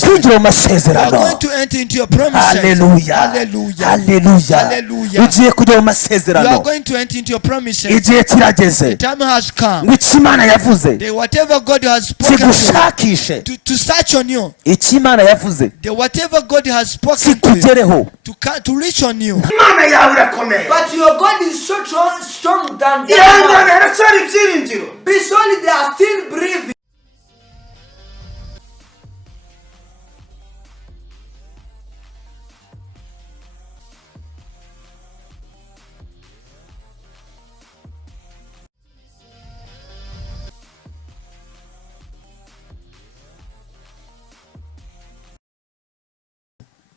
kwinjira mu masezerano. You are going to enter into your promises. Hallelujah. Hallelujah. Hallelujah. Hallelujah. Ugiye kujya mu You masezerano. are going to enter into your promises. Igihe kirageze. The time has come. Ngo Imana yavuze The whatever God has spoken kigushakishe. to search on you. Imana yavuze The whatever God has spoken to you kikugereho. to reach on you. Imana yawe irakomeye. But your God is so strong than the Imana yaracyari ibyiringiro. Be solid, they are still breathing.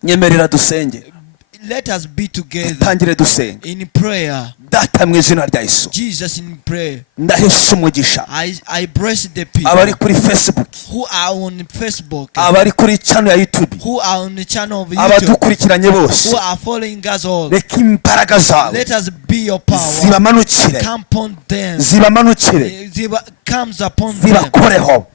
Nyemerera dusenge. Let us be together Tangire dusenge. in prayer. Data mu izina rya Yesu. Jesus in prayer. Ndahesha umugisha. I bless the people Abari kuri Facebook. who are on Facebook, Abari kuri channel ya YouTube. who are on the channel of YouTube, Abadukurikiranye bose. who are following us all. Reka imbaraga zawe Let us be your power. zibamanukire. Come upon them. Zibamanukire. Comes upon them Zibakoreho.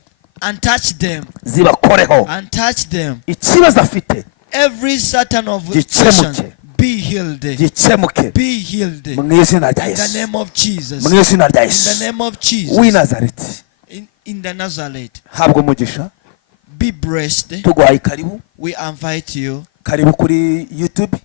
and touch them. Zibakoreho. And touch them. Ikibazo afite Every Satan of Gichemuke. Satan be healed. gikemuke Be healed. mu izina rya In the Yesu. name of Jesus. Mu izina rya In the Yesu name of Jesus. w'i Nazareti. In the Nazareth. Habwa umugisha. Be blessed. Tuguhaye karibu. We invite you. Karibu kuri YouTube.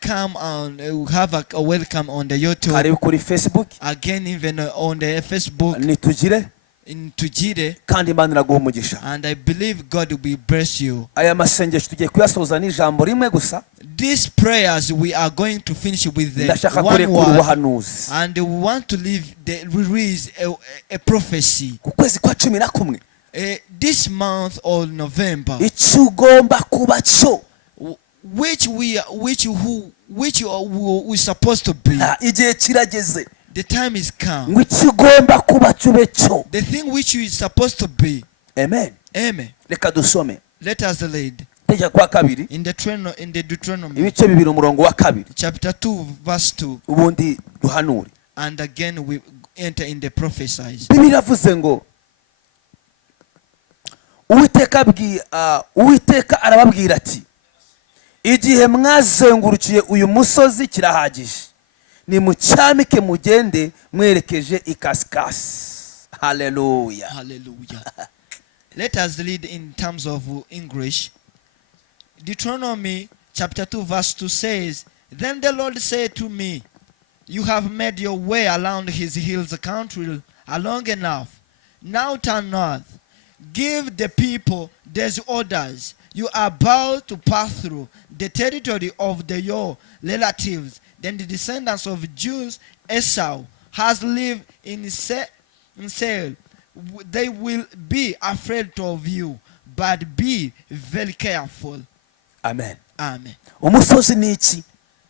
Come on, have a welcome on the YouTube. Karibu kuri Facebook. Again, even on the Facebook. Nitugire In Kugira. kandi Imana iraguha umugisha. And I believe God will bless you. Aya masengesho tugiye kuyasoza n'ijambo rimwe gusa. These prayers we are going to finish with the Ndashaka one kurekura word. ubuhanuzi. And we want to release a prophecy. Ku kwezi kwa 11. This month of November, Icyo ugomba kuba cyo which we supposed to be. igihe kirageze. The time is come. Ngo icyo ugomba kuba cyo cyo. The thing which you is supposed to be. Amen. Amen. Reka dusome. Let us read Tejya kwa kabiri. in the Deuteronomy Ibice 2 umurongo wa 2. chapter 2 verse 2. Ubundi duhanure. And again we enter in the prophecies. Bibiliya yavuze ngo Uwiteka arababwira ati igihe mwazengurukiye uyu musozi kirahagije nimucyamike mugende mwerekeje ikasikasi. Hallelujah. Hallelujah. Let us read in terms of English. Deuteronomy chapter 2 verse 2 says, Then the Lord said to me, You have made your way around his hills country long enough. Now turn north. Give the people these orders. You are about to pass through the territory of your relatives. Then the descendants of Jews, Esau, has lived in Seir. They will be afraid of you, but be very careful. Amen. Amen. Umusozi ni iki?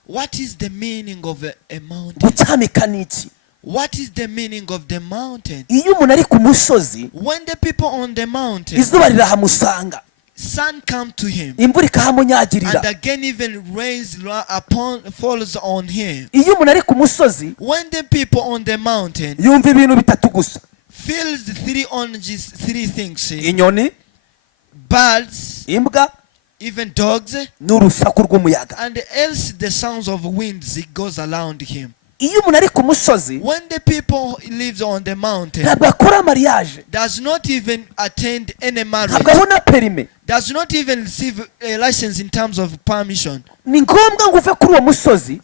What is the meaning of a mountain? Gucyamika ni iki? What is the meaning of the mountain? Iyo umuntu ari ku musozi When the people on the mountain, izuba rirahamusanga, sun come to him, imvura ikahamunyagirira. and again even rains falls on him. Iyo umuntu ari ku musozi When the people on the mountain yumva ibintu bitatu gusa: feels three things: inyoni, birds, imbwa, even dogs, n'urusaku rw'umuyaga. and else the sounds of winds it goes around him. Iyo umuntu ari ku musozi When the people lives on the mountain, ntabwo akora mariage, does not even attend any marriage, ntabwo abona perime. does not even receive a license in terms of permission. Ni ngombwa ngo uve kuri uwo musozi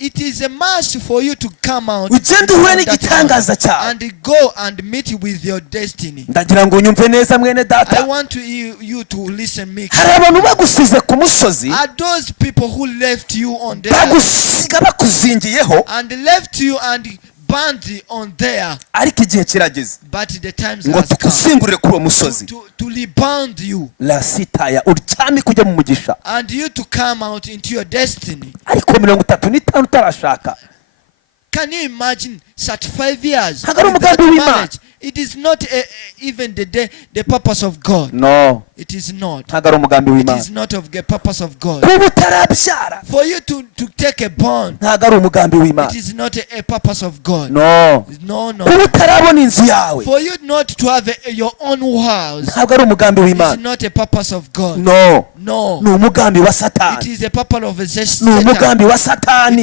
It is a must for you to come out ugende uhure n'igitangaza cyawe. and go and meet with your destiny. Ndagira ngo unyumve neza mwene I data. want you to listen me. Hari abantu bagusize ku musozi Are those people who left you on there bagusiga bakuzingiyeho, and left you and burned on there, ariko igihe kirageze but the times ngo has come tukuzingurire kuri uwo musozi. to rebound you La sitaya uryamike ujya mu mugisha. and you to come out into your destiny. Ariko 35 utarashaka. Can you imagine 35 years. Ntabwo ari without umugambi w'Imana. marriage. It is not even the purpose of God. no It is not. ntabwo ari umugambi It w'Imana. is not of the purpose of God. kuba utarabyara For you to take a bond, ntabwo ari umugambi it w'Imana. is not a purpose of God. no No, no. kuba utarabona inzu yawe For you not to have your own house, ntabwo ari umugambi it is w'Imana. not a purpose of God. no No. ni umugambi wa It satani. is a purpose of ni Satan. umugambi wa It satani.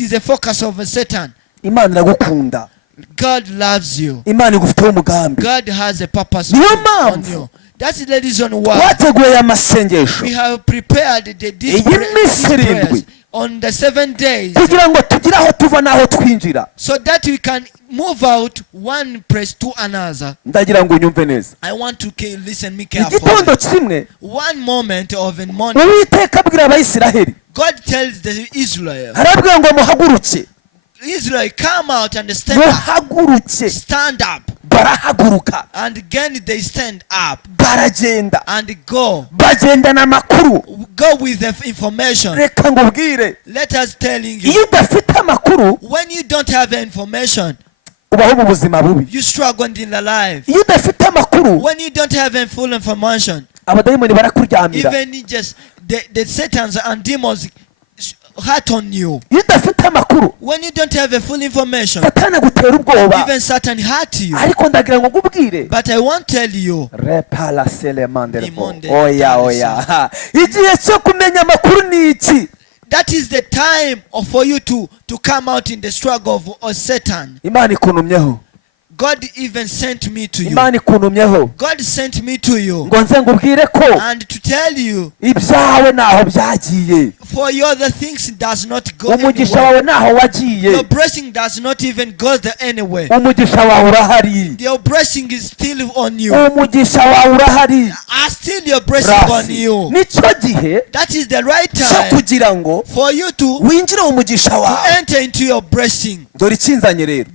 is a focus of Satan. Imana iragukunda. God loves you. Imana igufiteho umugambi. God has a purpose Niyo on mpamvu you. That's the reason why twateguye amasengesho we have prepared these iyi minsi prayers irindwi on the 7 days, kugira ngo tugire aho tuva n'aho twinjira. so that we can move out one place to another. ndagira ngo unyumve neza. I want to listen me carefully. igitondo kimwe One moment of a morning, uwiteka abwira abayisiraheli, God tells the Israel, arabwira ngo muhaguruke. Israel, come out and stand up. muhaguruke. Stand up. barahaguruka And again they stand up baragenda and go. bagendana amakuru. Go with the information. reka ngubwire, Let us telling you, iyo udafite amakuru when you don't have the information, ubaho mu buzima bubi. you struggle in the life. iyo udafite amakuru When you don't have the full information, abadayimoni barakuryamira. even just the Satans and demons hurt on you. iyo udafite amakuru When you don't have the full information, satani agutera ubwoba. even Satan hurt you. ariko ndagira ngo ngubwire, But I won't tell you, repala selemandervo. Imonde oya oya Ha. igihe cyo kumenya amakuru ni iki? that is the time for you to come out in the struggle of Satan. imana ikuntumyeho. God even sent me to you. imana ikuntumyeho God sent me to you ngo nze ngubwire ko and to tell you, ibyawe naho byagiye. for your other things does not go umugisha anywhere. wawe naho wagiye. Your blessing does not even go there anywhere. umugisha wawe urahari. Your blessing is still on you. umugisha wawe urahari. Still your blessing on Rasi. you. nicyo gihe That is the right cyo time kugira ngo for you to winjire mu mugisha wawe. enter into your blessing. dore ikinzanye rero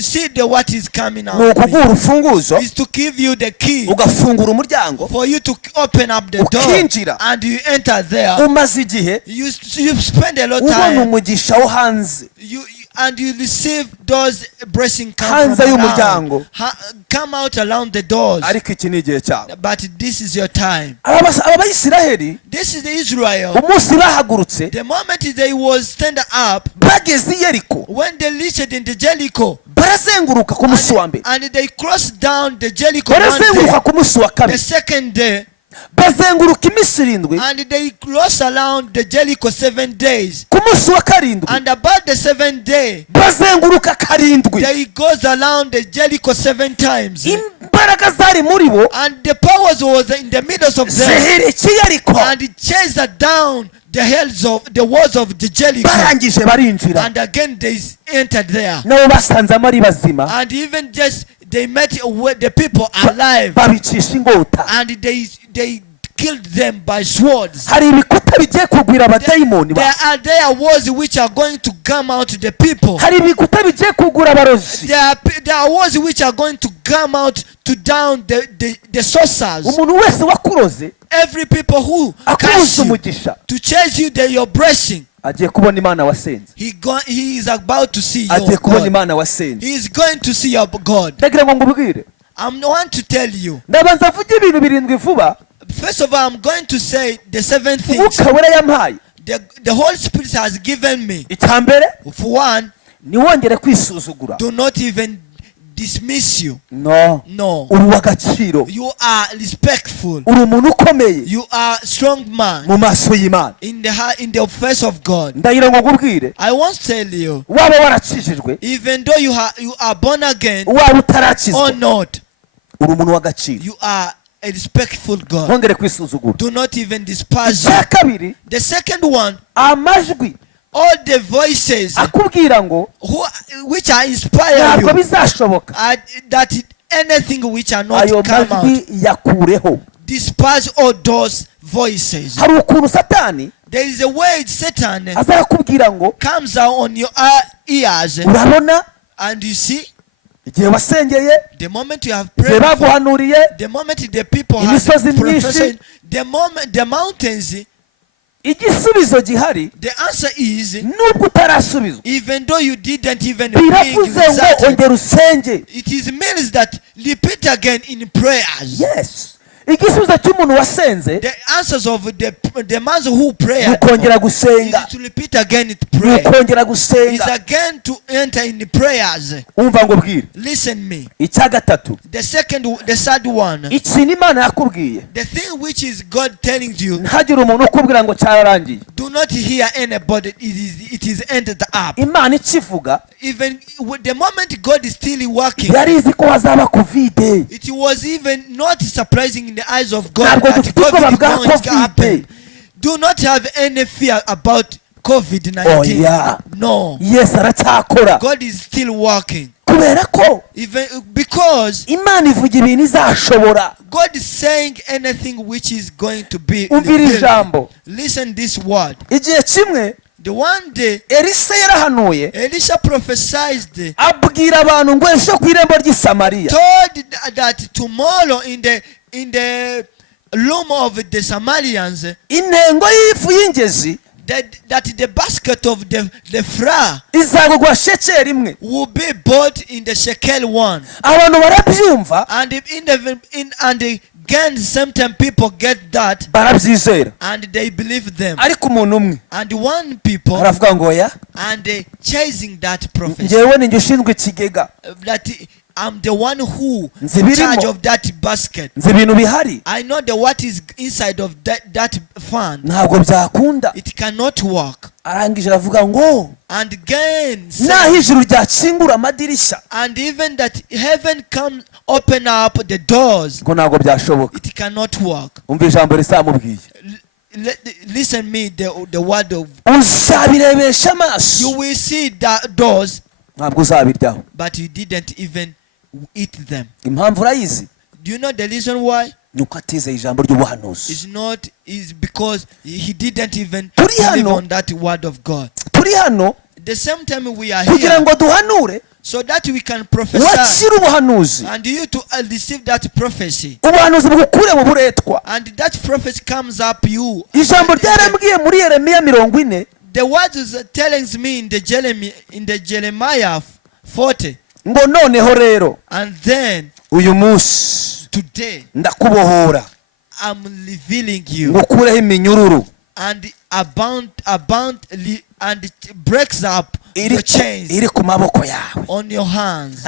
See what is coming ni out ukuguha urufunguzo is to give you the key ugafungura umuryango for you to open up the door ukinjira. and you enter there. umaze igihe You spend a lot of ubona time. umugisha wo hanze. And you receive those blessings come Hanze from y'umuryango. around. Come out around the doors. ariko iki ni igihe cyawe. But this is your time. aba bayisiraheli This is the Israel. umunsi bahagurutse The moment they was stand up, bageze i yeriko when they reached into Jericho, barazenguruka ku munsi wa mbere, and they crossed down the Jericho one day, barazenguruka ku munsi wa the kabiri, second day, bazenguruka iminsi irindwi, and they crossed around the Jericho 7 days. ku munsi wa karindwi And about the 7th day, bazenguruka karindwi. they goes around the Jericho 7 times. imbaraga zari muri bo And the powers was in the middle of them. zihirika i yeriko, And it chased down the hills of the walls of the Jericho. barangije barinjira. And again they entered there. nabo basanzemo ari bazima, And even just they met the people alive. babicisha ingota. And they killed them by swords. hari ibikuta bigiye kugwira abadayimoni. There are wars which are going to come out to the people. hari ibikuta bigiye kugura abarozi. There are wars which are going to come out to down the sorcerers. umuntu wese wakuroze Every people who akubuza curse you umugisha to chase you, your blessing. agiye kubona imana wasenze. He is about to see agiye your kubona God. imana wasenze. He is going to see your God. ndagira ngo ngubwire, I want to tell you. ndabanza mvuge ibintu birindwi vuba. First of all, I'm going to say the 7 things umwuka wera yampaye. the Holy Spirit has given me. icya mbere, For one, ntiwongere kwisuzugura. do not even dismiss you. no No. uri uw'agaciro, You are respectful. uri umuntu ukomeye You are a strong man mu maso y'imana. in the face of God. ndagira ngo ngubwire, I want to tell you, waba warakijijwe even though you are born again waba utarakizwa, or not, uri umuntu w'agaciro. you are a respectful God. ntongere kwisuzugura. Do not even despise you. icya kabiri, The second one, amajwi all the voices akubwira ngo which are inspire ntabwo you, bizashoboka, anything which are not ayo come majwi out, yakureho. despise all those voices. hari ukuntu satani There is a way Satan azakubwira ngo comes out on your ears, urabona and you see, igihe wasengeye, the moment you have igihe prayed for, baguhanuriye, the moment the people have imisozi myinshi, prophesied, the moment the mountains igisubizo gihari The answer is, nubwo utarasubizwa even though you didn't even bring biravuze ngo exactly, ongera usenge. it means that repeat again in prayers. Yes, igisubizo cy'umuntu wasenze The answers of the man who prayed ukongera gusenga, is to repeat again in prayer. ukongera Is gusenga. again to enter in the prayers. Umva ngo bwire. Listen me. icya gatatu, The third one, ikintu Imana yakubwiye the thing which is God telling you, ntihagire umuntu ukubwira ngo cyararangiye. do not hear anybody. It is ended up. Imana ikivuga Even with the moment God is still working, yari izi ko hazaba kovide. it was even not surprising in the eyes of God Ntabwo that dufite ubwoba COVID bwa is going to happen. kovide. Do not have any fear about COVID-19. Oh, yeah. No. Yesu aracyakora God is still working. kubera ko Even because Imana ivuga ibintu izashobora. God is saying anything which is going to be Umvira revealed. ijambo. Listen this word. Igihe kimwe The one day Elisa yarahanuye Elisha prophesied, abwira abantu ngo ejo ku irembo ry'i Samariya told that tomorrow in the room of the Samaritans, intengo y'ifu y'ingezi that the basket of the flour izagurwa shekeli imwe. will be bought in the shekel one. Abantu barabyumva And again, sometimes people get that barabyizera, and they believe them. ariko umuntu umwe And one people aravuga ngo oya, and they chasing that prophecy, njyewe ninjye ushinzwe ikigega, that I'm the one who Nzi in birimo. charge of that basket. nzi ibintu bihari, I know what is inside of that fund. ntabwo byakunda. It cannot work. Arangije aravuga ngo And again, naho ijuru ryakingura amadirishya and even that heaven can open up the doors, ngo ntabwo byashoboka. it cannot work. Umva ijambo risamubwiye, Listen me, the word of, uzabirebesha amaso you will see that doors, ntabwo uzabiryaho. but you didn't even eat them. Impamvu urayizi? Do you know the reason why? Ni uko atizeye ijambo ry'ubuhanuzi. Is because he didn't even Turi believe hano. on that word of God. Turi hano The same time we are kugira here ngo duhanure, so that we can prophesy wakire ubuhanuzi, and you to receive that prophecy, ubuhanuzi bugukure mu buretwa. and that prophecy comes up you. Ijambo ryarambwiye muri Yeremiya 40 The words is telling me in the Jeremiah 40, ngo noneho rero and then uyu munsi today ndakubohora I'm revealing you, ngukureho iminyururu and and it breaks up your chains iri ku maboko yawe. on your hands.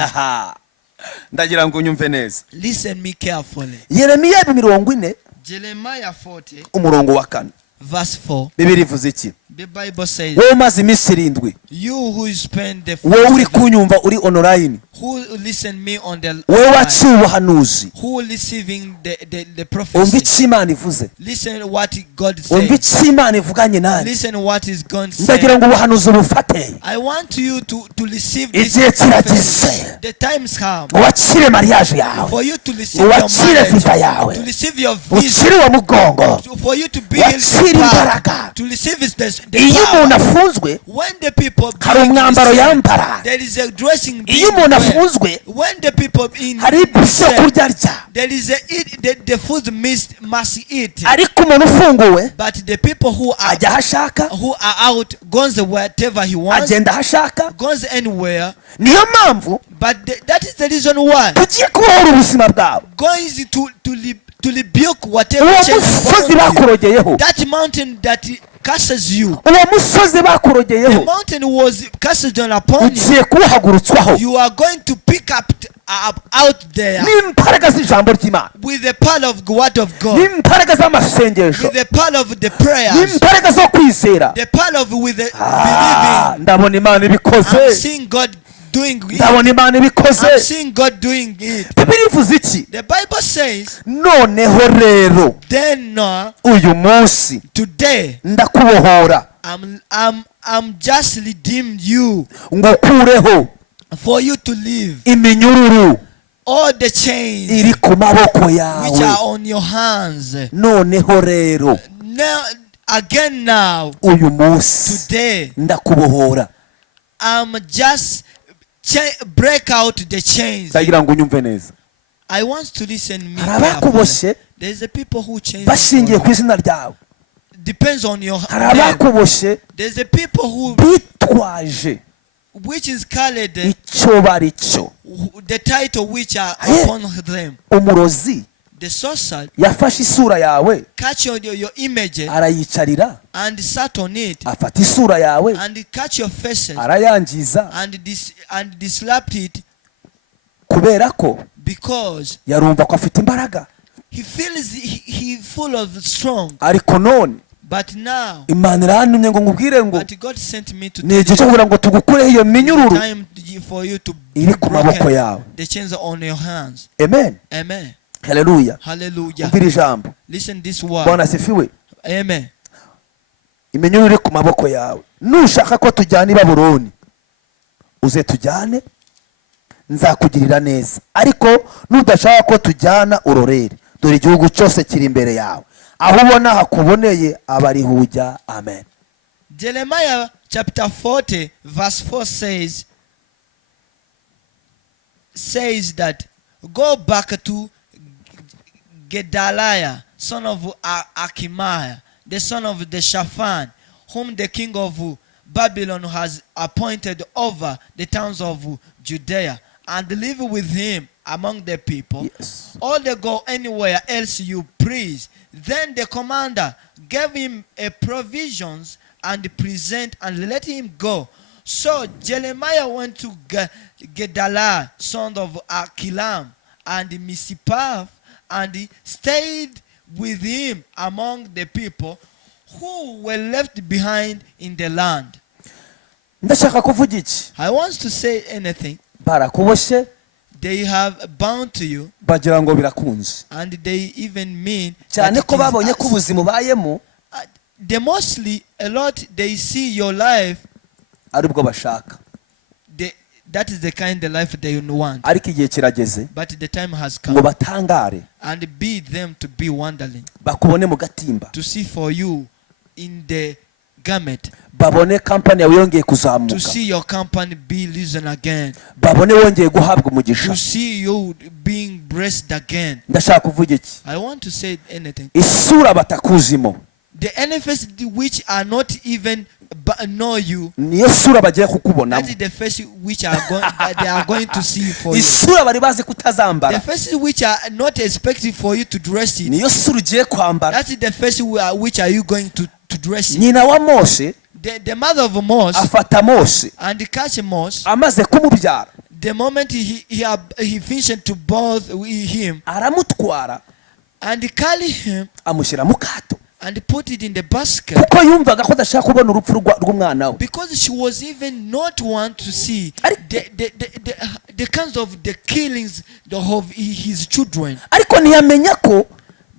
Ndagira ngo unyumve neza. Listen me carefully. Yeremiya 40 Jeremiah 40 umurongo wa 4, verse 4. Bibiri ivuze iki? The Bible says, Wowe umaze iminsi 7, you who spend the wowe uri kunyumva uri online, who listen me on the wowe line, waciye ubuhanuzi, who receiving the umva prophecy, icyo Imana ivuze, listen what God umva says, icyo Imana ivuganye nanjye. listen what is God Ndagira saying. ngo ubuhanuzi bufate. I want you to receive this Igihe prophecy. kirageze The times come ngo wakire mariage yawe, for you to receive ngo your wakire visa marriage, yawe, to receive your visa, ukire uwo mugongo, for you to be wakire imbaraga. to receive the Iyo umuntu power. afunzwe When the people hari bring umwambaro this, yambara. there is a dressing Iyo being umuntu wear. afunzwe When the people in hari ibyo kurya arya, there is the food must eat. ariko umuntu ufunguwe But the people who ajya aho ashaka, are out goes wherever he wants, agenda aho ashaka. goes anywhere. Niyo mpamvu But that is the reason why tugiye kubohora ubuzima bwawe. God is to rebuke whatever Uwo change musozi around you. bakurogeyeho, That mountain that curses you, uwo musozi the bakurogeyeho mountain was cast down upon you. ugiye kuwuhagurutswaho You are going to pick up out there n'imbaraga z'ijambo ry'Imana, with the power of the word of God, n'imbaraga z'amasengesho, with the power of the prayers, n'imbaraga zo kwizera. the power of with the Ah, believing. ndabona Imana I'm ibikoze, seeing God doing it. ndabona Imana I'm ibikoze. seeing God doing it. Bibiri ivuze iki? The Bible says, Noneho rero then uyu munsi today ndakubohora I'm just redeemed you ngukureho for you to live iminyururu all the chains iri ku maboko which yawe. are on your hands. Noneho rero Now uyu munsi today ndakubohora. I'm just break out the chains. Ndagira ngo unyumve neza. I want to listen me Hari carefully. abakuboshye There's a people who change bashingiye ku izina ryawe. depends on your hari name. abakuboshye There's the people who bitwaje which is colored icyo bari cyo. the title which are Aye. upon them. Umurozi The sorcerer yafashe isura yawe catch your image arayicarira, and sat on it afata isura yawe and catch your faces arayangiza, and disrupt it kubera ko because yarumva ko afite imbaraga. he feels he full of strong. Ariko none But now Imana irantumye ngo nkubwire ngo but God sent me to ni igihe cyo kugira ngo tugukureho iyo minyururu time for you to iri ku maboko yawe. the chains are on your hands. Amen. Amen. Haleluya. Hallelujah. Umvira ijambo. Listen this word. Bwana asifiwe. Amen. Iminyururu iri ku maboko yawe. Nushaka ko tujyana i Babuloni uze tujyane, nzakugirira neza. Ariko nudashaka ko tujyana urorere, dore igihugu cyose kiri imbere yawe, aho ubona hakuboneye abari hujya. Amen. Jeremiah chapter 40 verse 4 says that go back to Gedaliah, son of Achimiah, the son of the Shaphan, whom the king of Babylon has appointed over the towns of Judea, and live with him among the people. Yes. Or they go anywhere else you please. Then the commander gave him a provisions and present and let him go. So Jeremiah went to Gedaliah, son of Achilam, and Mizpah, and he stayed with him among the people who were left behind in the land. Ndashaka kuvuga iki? I want to say anything. Barakuboshye, They have bound to you, bagira ngo birakunze. and they even mean Cyane that ko it is babonye ko us. ubuzima ubayemo They mostly a lot they see your life. ari bwo bashaka. That is the kind of life they want. Ariko igihe kirageze But the time has ngo come, batangare, and be them to be wondering, bakubone mu gatimba, to see for you in the garment, babone kampani yawe yongeye to kuzamuka, see your company be risen again, babone wongeye guhabwa umugisha. to see you being blessed again. Ndashaka kuvuga iki? I want to say anything. Isura batakuzimo The enemies which are not even know you, niyo sura bagiye that kukubonamo. is the face which are going that they are going to see for you. Isura bari bazi The kutazambara faces which are not expecting for you to dress in, niyo sura ugiye kwambara. that is the face which are you going to dress in. Nyina wa Mose The mother of Moses afata Mose and catch Moses. amaze kumubyara, The moment he finished to birth him aramutwara and carry him amushyira mu kato, and put it in the basket, kuko yumvaga ko adashaka kubona urupfu rw'umwana we. because she was even not want to see Ari- the kinds of the killings of his children. Ariko ntiyamenya ko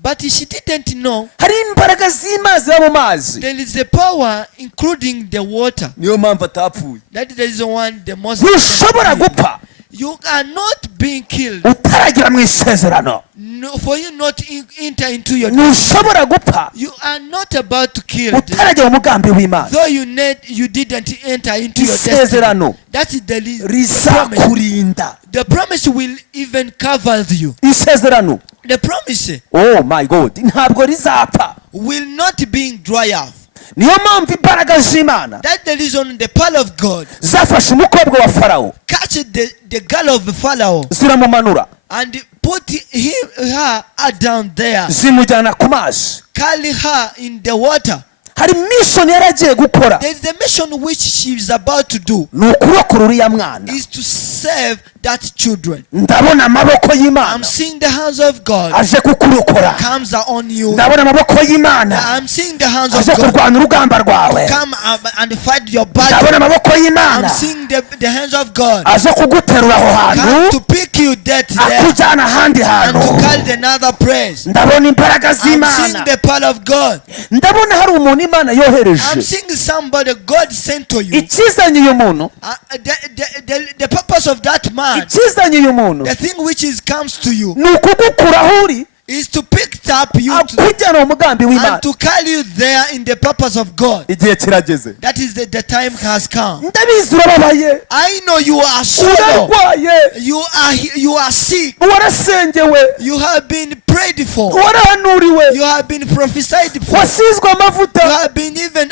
But she didn't know hari imbaraga z'Imana ziba mu mazi. there is a power including the water. Niyo mpamvu atapfuye. That is the reason why the most Ntushobora gupfa you are not being killed. utaragira mu isezerano. No, for you not enter into your Ntushobora gupfa you are not about to kill utaragira mu mugambi w'Imana. though you didn't enter into your destiny. Isezerano That is the promise. rizakurinda. The promise will even cover you. Isezerano, The promise oh my God, ntabwo rizapfa. will not be dry off. Niyo mpamvu imbaraga z'Imana That's the reason the power of God zafashe umukobwa wa Farawo catch the girl of Pharaoh ziramumanura, and put her down there, zimujyana ku mazi. carry her in the water. Hari mission yari agiye gukora, There's the mission which she is about to do, ni ukurokora uriya mwana. is to save that children. Ndabona amaboko I'm y'Imana seeing the hands of God aje kukurokora. comes on you. Ndabona amaboko y'Imana I'm seeing the hands of aje God kurwana urugamba rwawe. come and fight your Ndabona battle. amaboko y'Imana I'm seeing the hands of God aje kuguterura aho come hantu to pick you dead there akujyana ahandi and hantu. to carry another praise. Ndabona imbaraga I'm seeing z'Imana. the power of God. Ndabona hari umuntu Imana I'm yohereje. seeing somebody God sent to you. Ikizanye uyu muntu, The purpose of that man, ikizanye uyu muntu the thing which is comes to you, ni ukugukura aho uri is to pick up you to, akujyana mu mugambi w'Imana. and to carry you there in the purpose of God. Igihe kirageze. That is the time has come. Ndabizi urababaye. I know you are sorrow. Urarwaye. You are sick. Warasengewe. You have been prayed for. Warahanuriwe. You have been prophesied for. Wasizwe You amavuta. have been even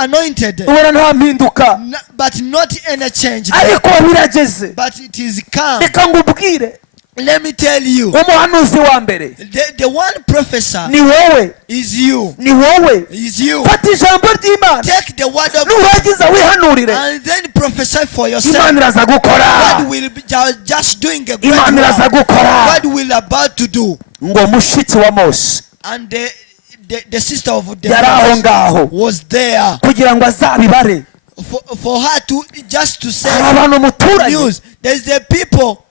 anointed. Ubona nta mpinduka. But not any change. Ariko birageze. But it is come. Reka ngubwire. Let me tell you. Umuhanuzi wa mbere. The one professor Ni wowe. is you. Ni wowe. Is you. Fata ijambo ry'Imana. Take the word of God Nurangiza wihanurire. and then prophesy for yourself. Imana iraza gukora. God will be just doing a great Imana iraza work. gukora. God will about to do. Ngo mushiki wa Mose And the sister of the yari aho ngaho was there kugira ngo azabibare. for her to just to Hari say abantu muturanye news. There's the people,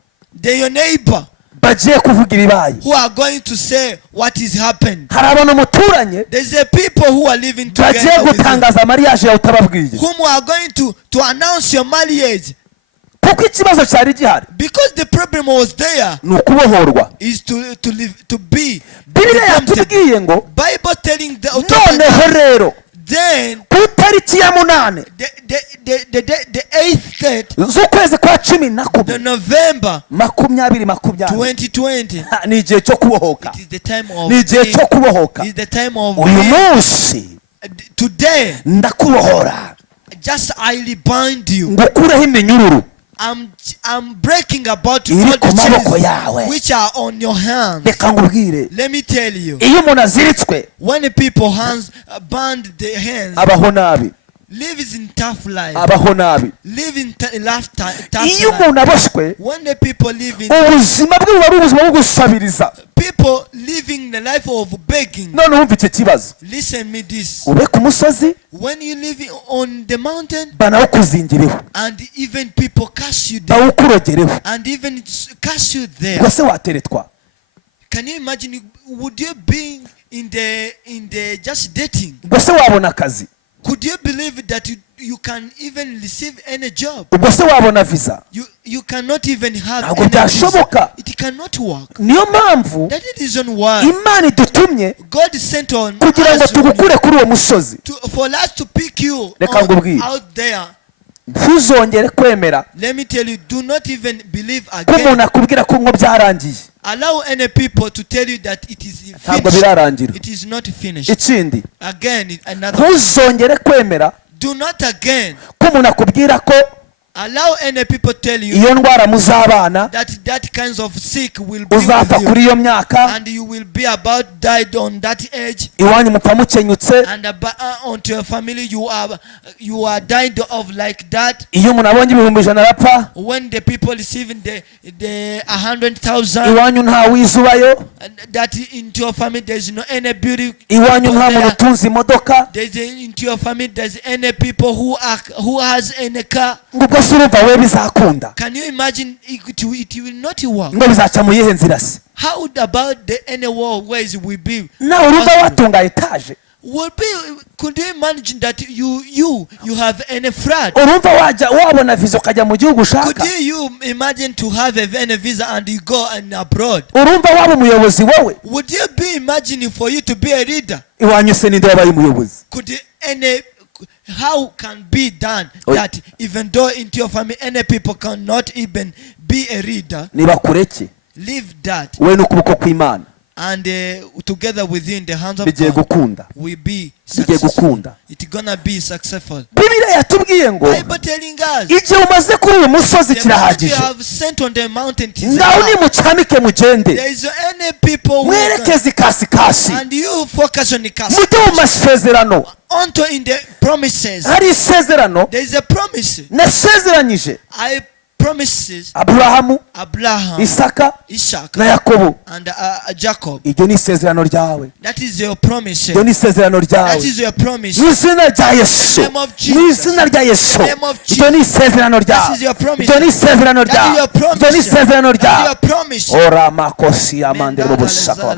your neighbor, bagiye kuvuga ibibaye. who are going to say what is happened. Hari abantu muturanye There's the people who are living bagiye together with you, gutangaza mariage yawe utababwiye. whom are going to announce your marriage, Kuko ikibazo cyari gihari because the problem was there ni ukubohorwa. is to live, to be Bibiliya redempted. yatubwiye ngo Bible telling the noneho rero then ku itariki ya munane the 8th date, z'ukwezi kwa cumi na the kumwe November 2020 2020, ni igihe cyo kubohoka. it is the time of Ni igihe cyo kubohoka. it is the time of Uyu munsi today. ndakubohora Just I rebind you. ngukureho iminyururu I'm breaking about iri all ku the maboko chains yawe. which are on your hands. Reka ngubwire, Let me tell you, iyo umuntu aziritswe when the people hands band their hands, abaho nabi, lives in tough life, abaho nabi. live in tough Iyo life. umuntu aboshywe When the people live in ubuzima bwe buba ari ubuzima bwo gusabiriza. people living the life of begging. None wumva icyo kibazo, Listen me this. ube ku musozi When you live on the mountain banawukuzingireho, and even people curse you there bawukurogereho, and even curse you there. ngo se wateretwa. Can you imagine, would you be in the just dating? Ngo se wabona akazi, Could you believe that you can even receive any job? ubwo se wabona visa. You cannot even have Ntabwo any visa. byashoboka. It cannot work. Niyo mpamvu That is the reason why Imana idutumye God sent on kugira ngo us tugukure kuri uwo musozi. for us to pick you Reka ngubwire. out there. Ntuzongere kwemera Let me tell you, do not even believe ko again. umuntu akubwira ko ngo byarangiye. Allow any people to tell you that it is Ntabwo finished. birarangira. It is not finished. Ikindi, Again, another. ntuzongere kwemera Do not again ko umuntu akubwira ko allow any people tell you iyo ndwara muzabana that kinds of sick will be uzapfa with kuri you iyo myaka, and you will be about died on that age, iwanyu mupfa mukenyutse. and onto your family you are died of like that. Iyo umuntu abonye ibihumbi ijana arapfa, When the people receiving the 100,000, iwanyu nta wizubayo, and that into your family there's no any beauty. iwanyu nta muntu utunze imodoka. Into your family there's any people who has any car. Ngo ubwo se urumva we bizakunda? Can you imagine it will not work? Ngo bizaca mu yihe nzira se? How about any ways will be? Nawe urumva watunga etaje, Could you imagine that you have any fraud? urumva wabona visa ukajya mu gihugu Could ushaka? you imagine to have any visa and you go and abroad? Urumva waba umuyobozi wowe? Would you be imagining for you to be a leader? Iwanyu se ninde wabaye umuyobozi? How can be done that even though into your family any people cannot even be a leader? Nibakureke Leave that we n'ukuboko kw'Imana and together with you in the hands of bigiye God gukunda, will be bigiye successful. gukunda. It's gonna be successful. Bibiliya yatubwiye ngo Bible telling us igihe umaze kuri uyu musozi the moment you kirahagije. have sent on the mountain it is Ngaho enough. nimucamike mugende, There is any people who mwerekeze ikasikasi, and you focus on the cast mujye mu masezerano. onto in the promises. Hari isezerano There is a promise. nasezeranyije I promises Aburahamu, Abraham, Isaka Isaac, na Yakobo. and Jacob. Iryo ni isezerano ryawe, That is your promise. iryo ni isezerano That ryawe. is your promise. Mu izina rya Yesu, Name of Jesus. mu izina rya Yesu, Name of Jesus. iryo ni isezerano That ryawe, is your promise. iryo ni isezerano That is ryawe, your promise. iryo ni isezerano That is ryawe. your promise. Ora makosi amande robosaka,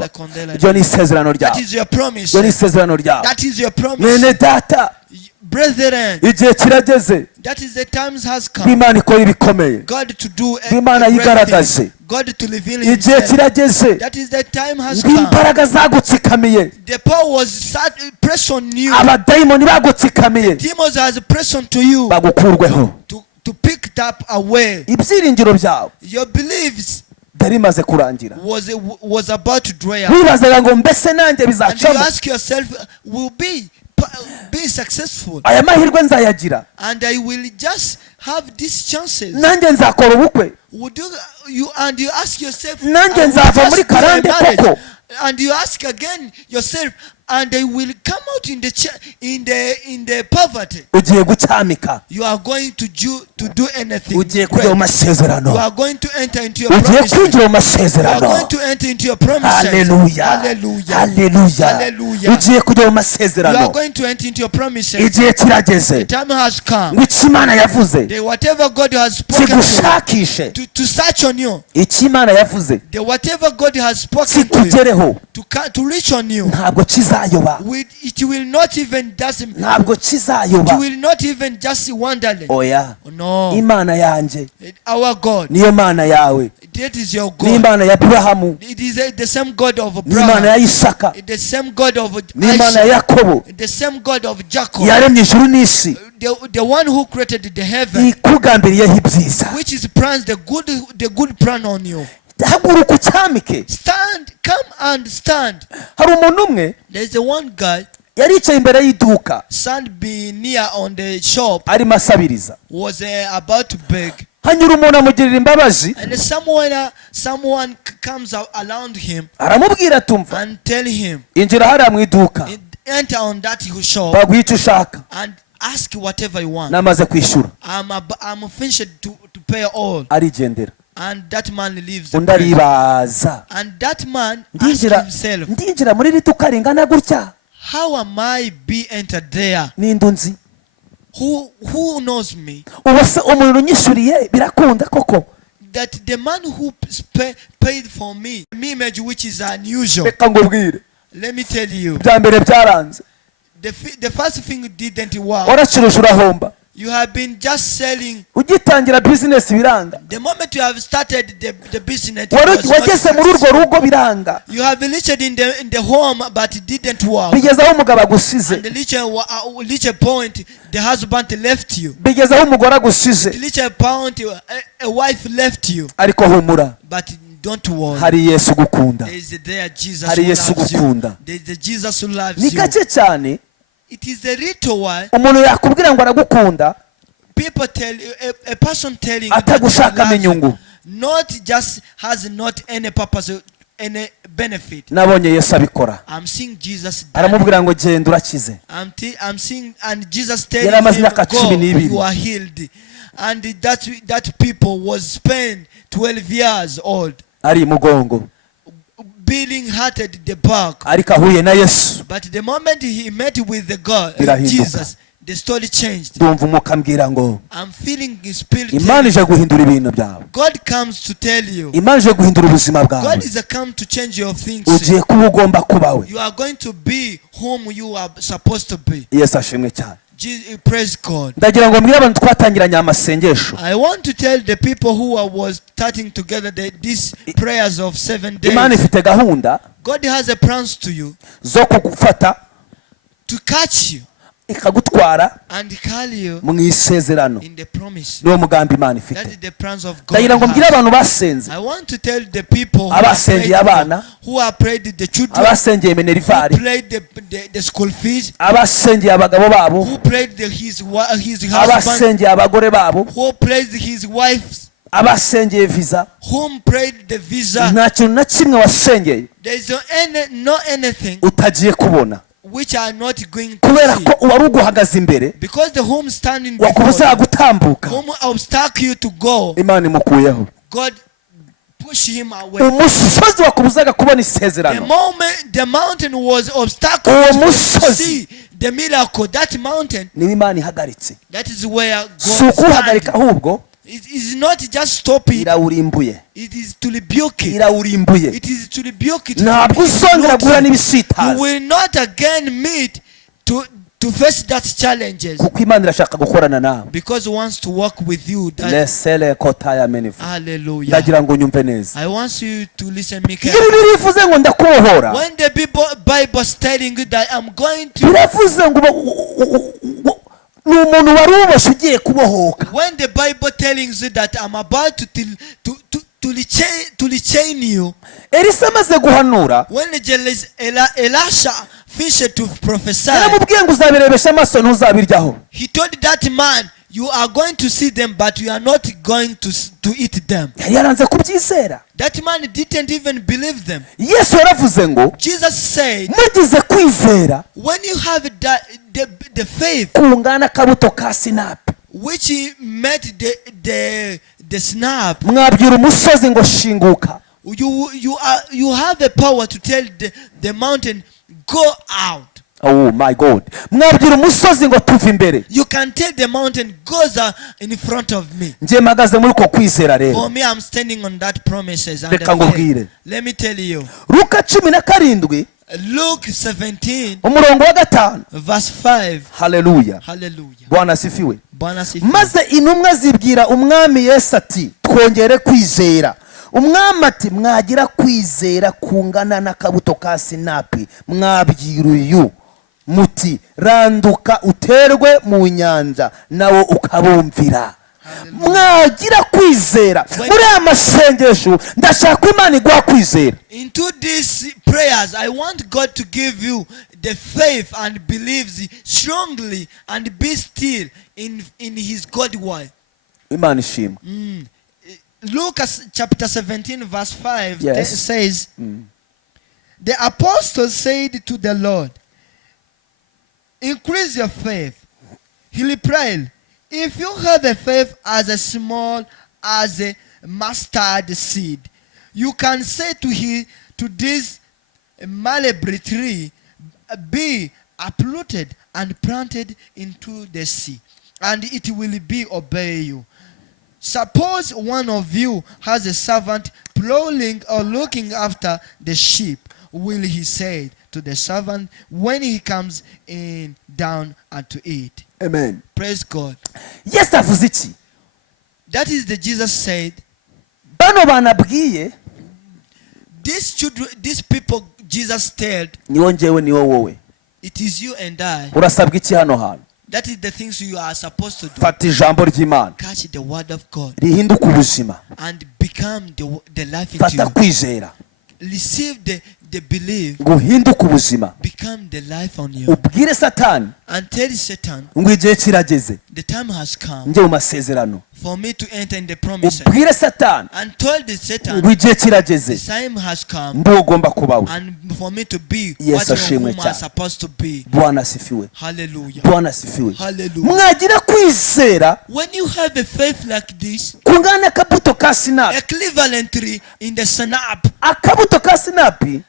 iryo ni isezerano That ryawe, is your promise. iryo ni isezerano ryawe. That is your promise. Mwene data, brethren, igihe kirageze that is the times has come. Imana ikora ibikomeye, God to do Imana a great yigaragaze, thing. God to reveal igihe himself. kirageze That is the time has come. imbaraga zagutsikamiye, The power was pressed on you. abadayimoni bagutsikamiye Demons has pressed on to you bagukurweho, to pick it up away. ibyiringiro byawe Your beliefs byari bimaze kurangira, was about to dry up. wibazaga ngo mbese nanjye And you bizacamo, ask yourself, will be successful, aya mahirwe nzayagira, and I will just have these chances. nanjye nzakora ubukwe, Would you ask yourself, nanjye I will nzava just muri do a karande marriage. koko, And you ask again yourself, and I will come out in the poverty. ugiye gucyamika, You are going to do anything. ugiye great. kujya mu masezerano, You are going to enter into your ugiye promises. kwinjira mu You are masezerano. going to enter into your promises. Haleluya, Hallelujah. haleluya, Hallelujah. ugiye kujya mu You are masezerano, going to enter into your promises. igihe kirageze The time has come. ngo icyo Imana yavuze Whatever God has spoken kigushakishe, to search on you. icyo Imana yavuze Whatever God has spoken to you, kikugereho to reach on you, ntabwo kizayoba, it will not even just ntabwo kizayoba. you will not even just wonder. Oya, No. Imana yanjye Our God, niyo Mana yawe, that is your ni God. Imana ya Aburahamu, It is the same God of ni Imana ya Abraham, Isaka, the same God of ni Imana ya Isaac, Yakobo, the same God of Jacob, yaremye ijuru n'isi, the one who created the heaven, ikugambiriyeho ibyiza. which is plans the good plan on you. Haguruka ucyamike. Come and stand. Hari umuntu umwe There's the one guy, yari yicaye imbere y'iduka stand be near on the shop, arimo asabiriza, was about to beg, hanyura umuntu amugirira imbabazi, and someone comes around him aramubwira atumva, and tell him, injira hariya mu iduka enter on that shop baguha icyo ushaka, and ask whatever you want. namaze kwishyura. I'm finished to pay all. Arigendera, And that man leaves the undi place. aribaza, And that man asked himself, ndinjira muri iri duka ringana gutya, how am I be entered there? ninde unzi? Who knows me? Ubu se umuntu unyishyuriye birakunda koko? That the man who paid for me, an image which is unusual. Reka ngubwire, Let me tell you, bya mbere byaranze, the first thing didn't work. waracuruje urahomba, You have been just selling. ugitangira bizinesi biranga, The moment you have started the business, it was not wageze muri urwo successful. rugo biranga, You have reached in the home, but it didn't work. bigeze aho umugabo agusize, And reach a point, the husband left you. bigeze aho umugore agusize, Reach a point, a wife left you. ariko humura, But don't worry. hari Yesu ugukunda, There is there Jesus hari who Yesu loves you. ugukunda. There is the Jesus who loves Ni you. gake cyane It is a little while umuntu yakubwira ngo aragukunda people tell you, a person telling you that he atagushakamo loves you, inyungu. not just has not any purpose, any benefit. Nabonye Yesu abikora, I'm seeing Jesus. aramubwira ngo genda urakize, I'm seeing, and Jesus Yari telling amaze him, imyaka go, 12. you are healed. And that people was spent 12 years old, ari mugongo, being hurted the back. ariko ahuye na Yesu, But the moment he met with the God, Birahinduka. Jesus, the story changed. ndumva umwuka ambwira ngo I'm feeling his spirit. Imana ije guhindura ibintu byawe, God comes to tell you. Imana ije guhindura ubuzima bwawe, God is come to change your things. ugiye kuba ugomba kuba we. You are going to be whom you are supposed to be. Yesu ashimwe cyane. Praise God. Ndagira ngo mbwire abantu twatangiranye amasengesho, I want to tell the people who was starting together these prayers of 7 Imana days. ifite gahunda God has a plans to you zo kugufata to catch you ikagutwara and carry you mu isezerano. in the promise. Niwo mugambi Imana That ifite. is the plans of God. Ndagira ngo mbwire has. abantu basenze, I want to tell the people who abasengeye abana, have prayed the children, abasengeye who minerivare, prayed the school fees, abasengeye abagabo babo, who prayed his husband, abasengeye abagore babo, who prayed his wife, abasengeye visa. whom prayed the visa. Nta kintu na kimwe wasengeye There is no anything utagiye kubona, which are not going to kubera see. ko wari uguhagaze imbere, Because the whom standing before wakubuza you, gutambuka, whom obstacle you to go, Imana imukuyeho. God push him away. Umusozi wakubuzaga kubona isezerano, The mountain was obstacle uwo to musozi see the miracle. That mountain, niwe Imana ihagaritse. that is where Si God ukuwuhagarika stands. ahubwo It is not just stop it. irawurimbuye, It is to rebuke it. irawurimbuye. It is to rebuke it. Ntabwo uzongera guhura You n'ibisitaza, will not again meet to to face that challenges, kuko imana irashaka gukorana nawe. because it wants to work with you. Lesele kotaya menifu. Hallelujah. Ndagira ngo nyumve neza. I want you to listen me Iyo carefully. Bibiliya ivuze ngo ndakubohora, When the Bible is telling you that I'm going to, biravuze ngo ni umuntu wari uboshe ugiye kubohoka. when the Bible telling you that I'm about to chain you, Elisa amaze guhanura, when Elisha finished to prophesy, yaramubwiye ngo uzabirebesha amaso ntuzabiryaho. he told that man, you are going to see them, but you are not going to eat them. Yari yaranze kubyizera. That man didn't even believe them. Yesu yaravuze ngo Jesus said, mugize kwizera when you have the faith kungana akabuto ka sinapi, which met the snap, mwabwira umusozi ngo shinguka, you have the power to tell the mountain, go out. oh my God, mwabwira umusozi ngo tuve imbere. You can tell the mountain, goes in front of me. Ngiye mpagaze muri uko kwizera rero. For me, I'm standing on that promises and Reka the faith. ngubwire. Let me tell you, Luka 17 Luke 17 umurongo wa 5. verse 5. Haleluya. Hallelujah. Bwana asifiwe. Bwana sifiwe. Maze intumwa zibwira umwami Yesu ati twongere kwizera. Umwami ati mwagira kwizera kungana n'akabuto ka sinapi, mwabwira uyu muti randuka uterwe mu nyanja nawo ukabumvira. Mwagira kwizera. Muri amasengesho ndashaka Imana iguha kwizera. Into these prayers, I want God to give you the faith and believes strongly and be still in his God word. Imana ishimwe. Luke chapter 17 verse 5 Yes. says, the apostles said to the Lord, increase your faith. He replied, if you have a faith as small as a mustard seed, you can say to this mulberry tree, be uprooted and planted into the sea, and it will be obey you. Suppose one of you has a servant plowing or looking after the sheep. Will he say to the servant when he comes in down and to eat? Amen. Praise God. Yesu avuze iki? That is the Jesus said. Bano banabwiye These people Jesus told, niwo njyewe niwo wowe. it is you and I. Urasabwa iki hano hantu? That is the things you are supposed to do. Fata ijambo ry'Imana Catch the word of God rihinduka ubuzima. and become the life into Fata you. kwizera Receive the belief, guhinduka ubuzima. become the life on you. Ubwire Satani And tell Satan, ngo igihe kirageze the time has come njye mu masezerano. for me to enter in the promises. Ubwire Satani And told the Satan, ngo igihe kirageze the time has come mbo ugomba kubaho. and for me to be Yes, what ashimwe I'm cyane. supposed to be. Bwana asifiwe. Hallelujah. Bwana asifiwe. Hallelujah. Mwagira kwizera When you have a faith like this, kungana akabuto ka sinapi. equivalently in the snap, Akabuto ka sinapi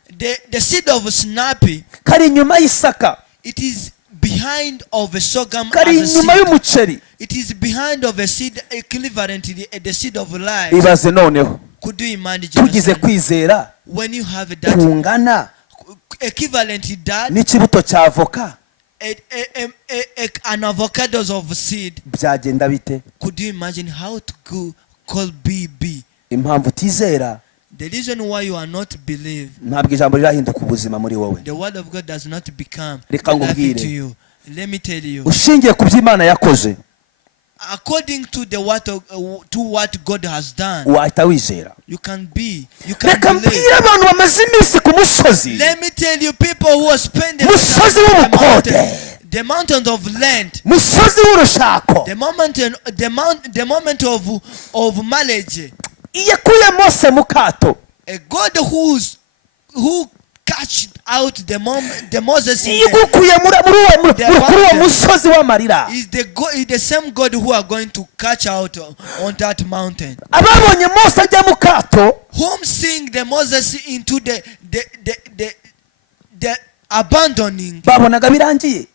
the seed of snappy, kari inyuma y'isaka, it is behind of a sorghum kari as a inyuma seed. y'umuceri. It is behind of a seed equivalent to the seed of life. Ibaze noneho Could you imagine tugize yourself? kwizera When you have that kungana equivalent to that, n'ikibuto cya avoka, an avocados of seed, byagenda bite? could you imagine how to go call BB? Impamvu utizera The reason why you are not believe, ntabwo ijambo rirahinduka ubuzima muri wowe. the word of God does not become Reka life ngubwire. into you. Let me tell you, Ushingiye ku byo Imana yakoze according to to what God has done, wahita wizera. you can Reka believe. mbwire abantu bamaze iminsi ku musozi, Let me tell you, people who are spending musozi w'ubukode, the mountains of land, musozi w'urushako, the moment of marriage, yakuye Mose mu kato, a God who catch out the Moses in igukuye kuri uwo musozi w'amarira. is the same God who are going to catch out on that mountain. Ababonye Mose ajya mu kato, Whom seeing the Moses into the abandoning, babonaga birangiye.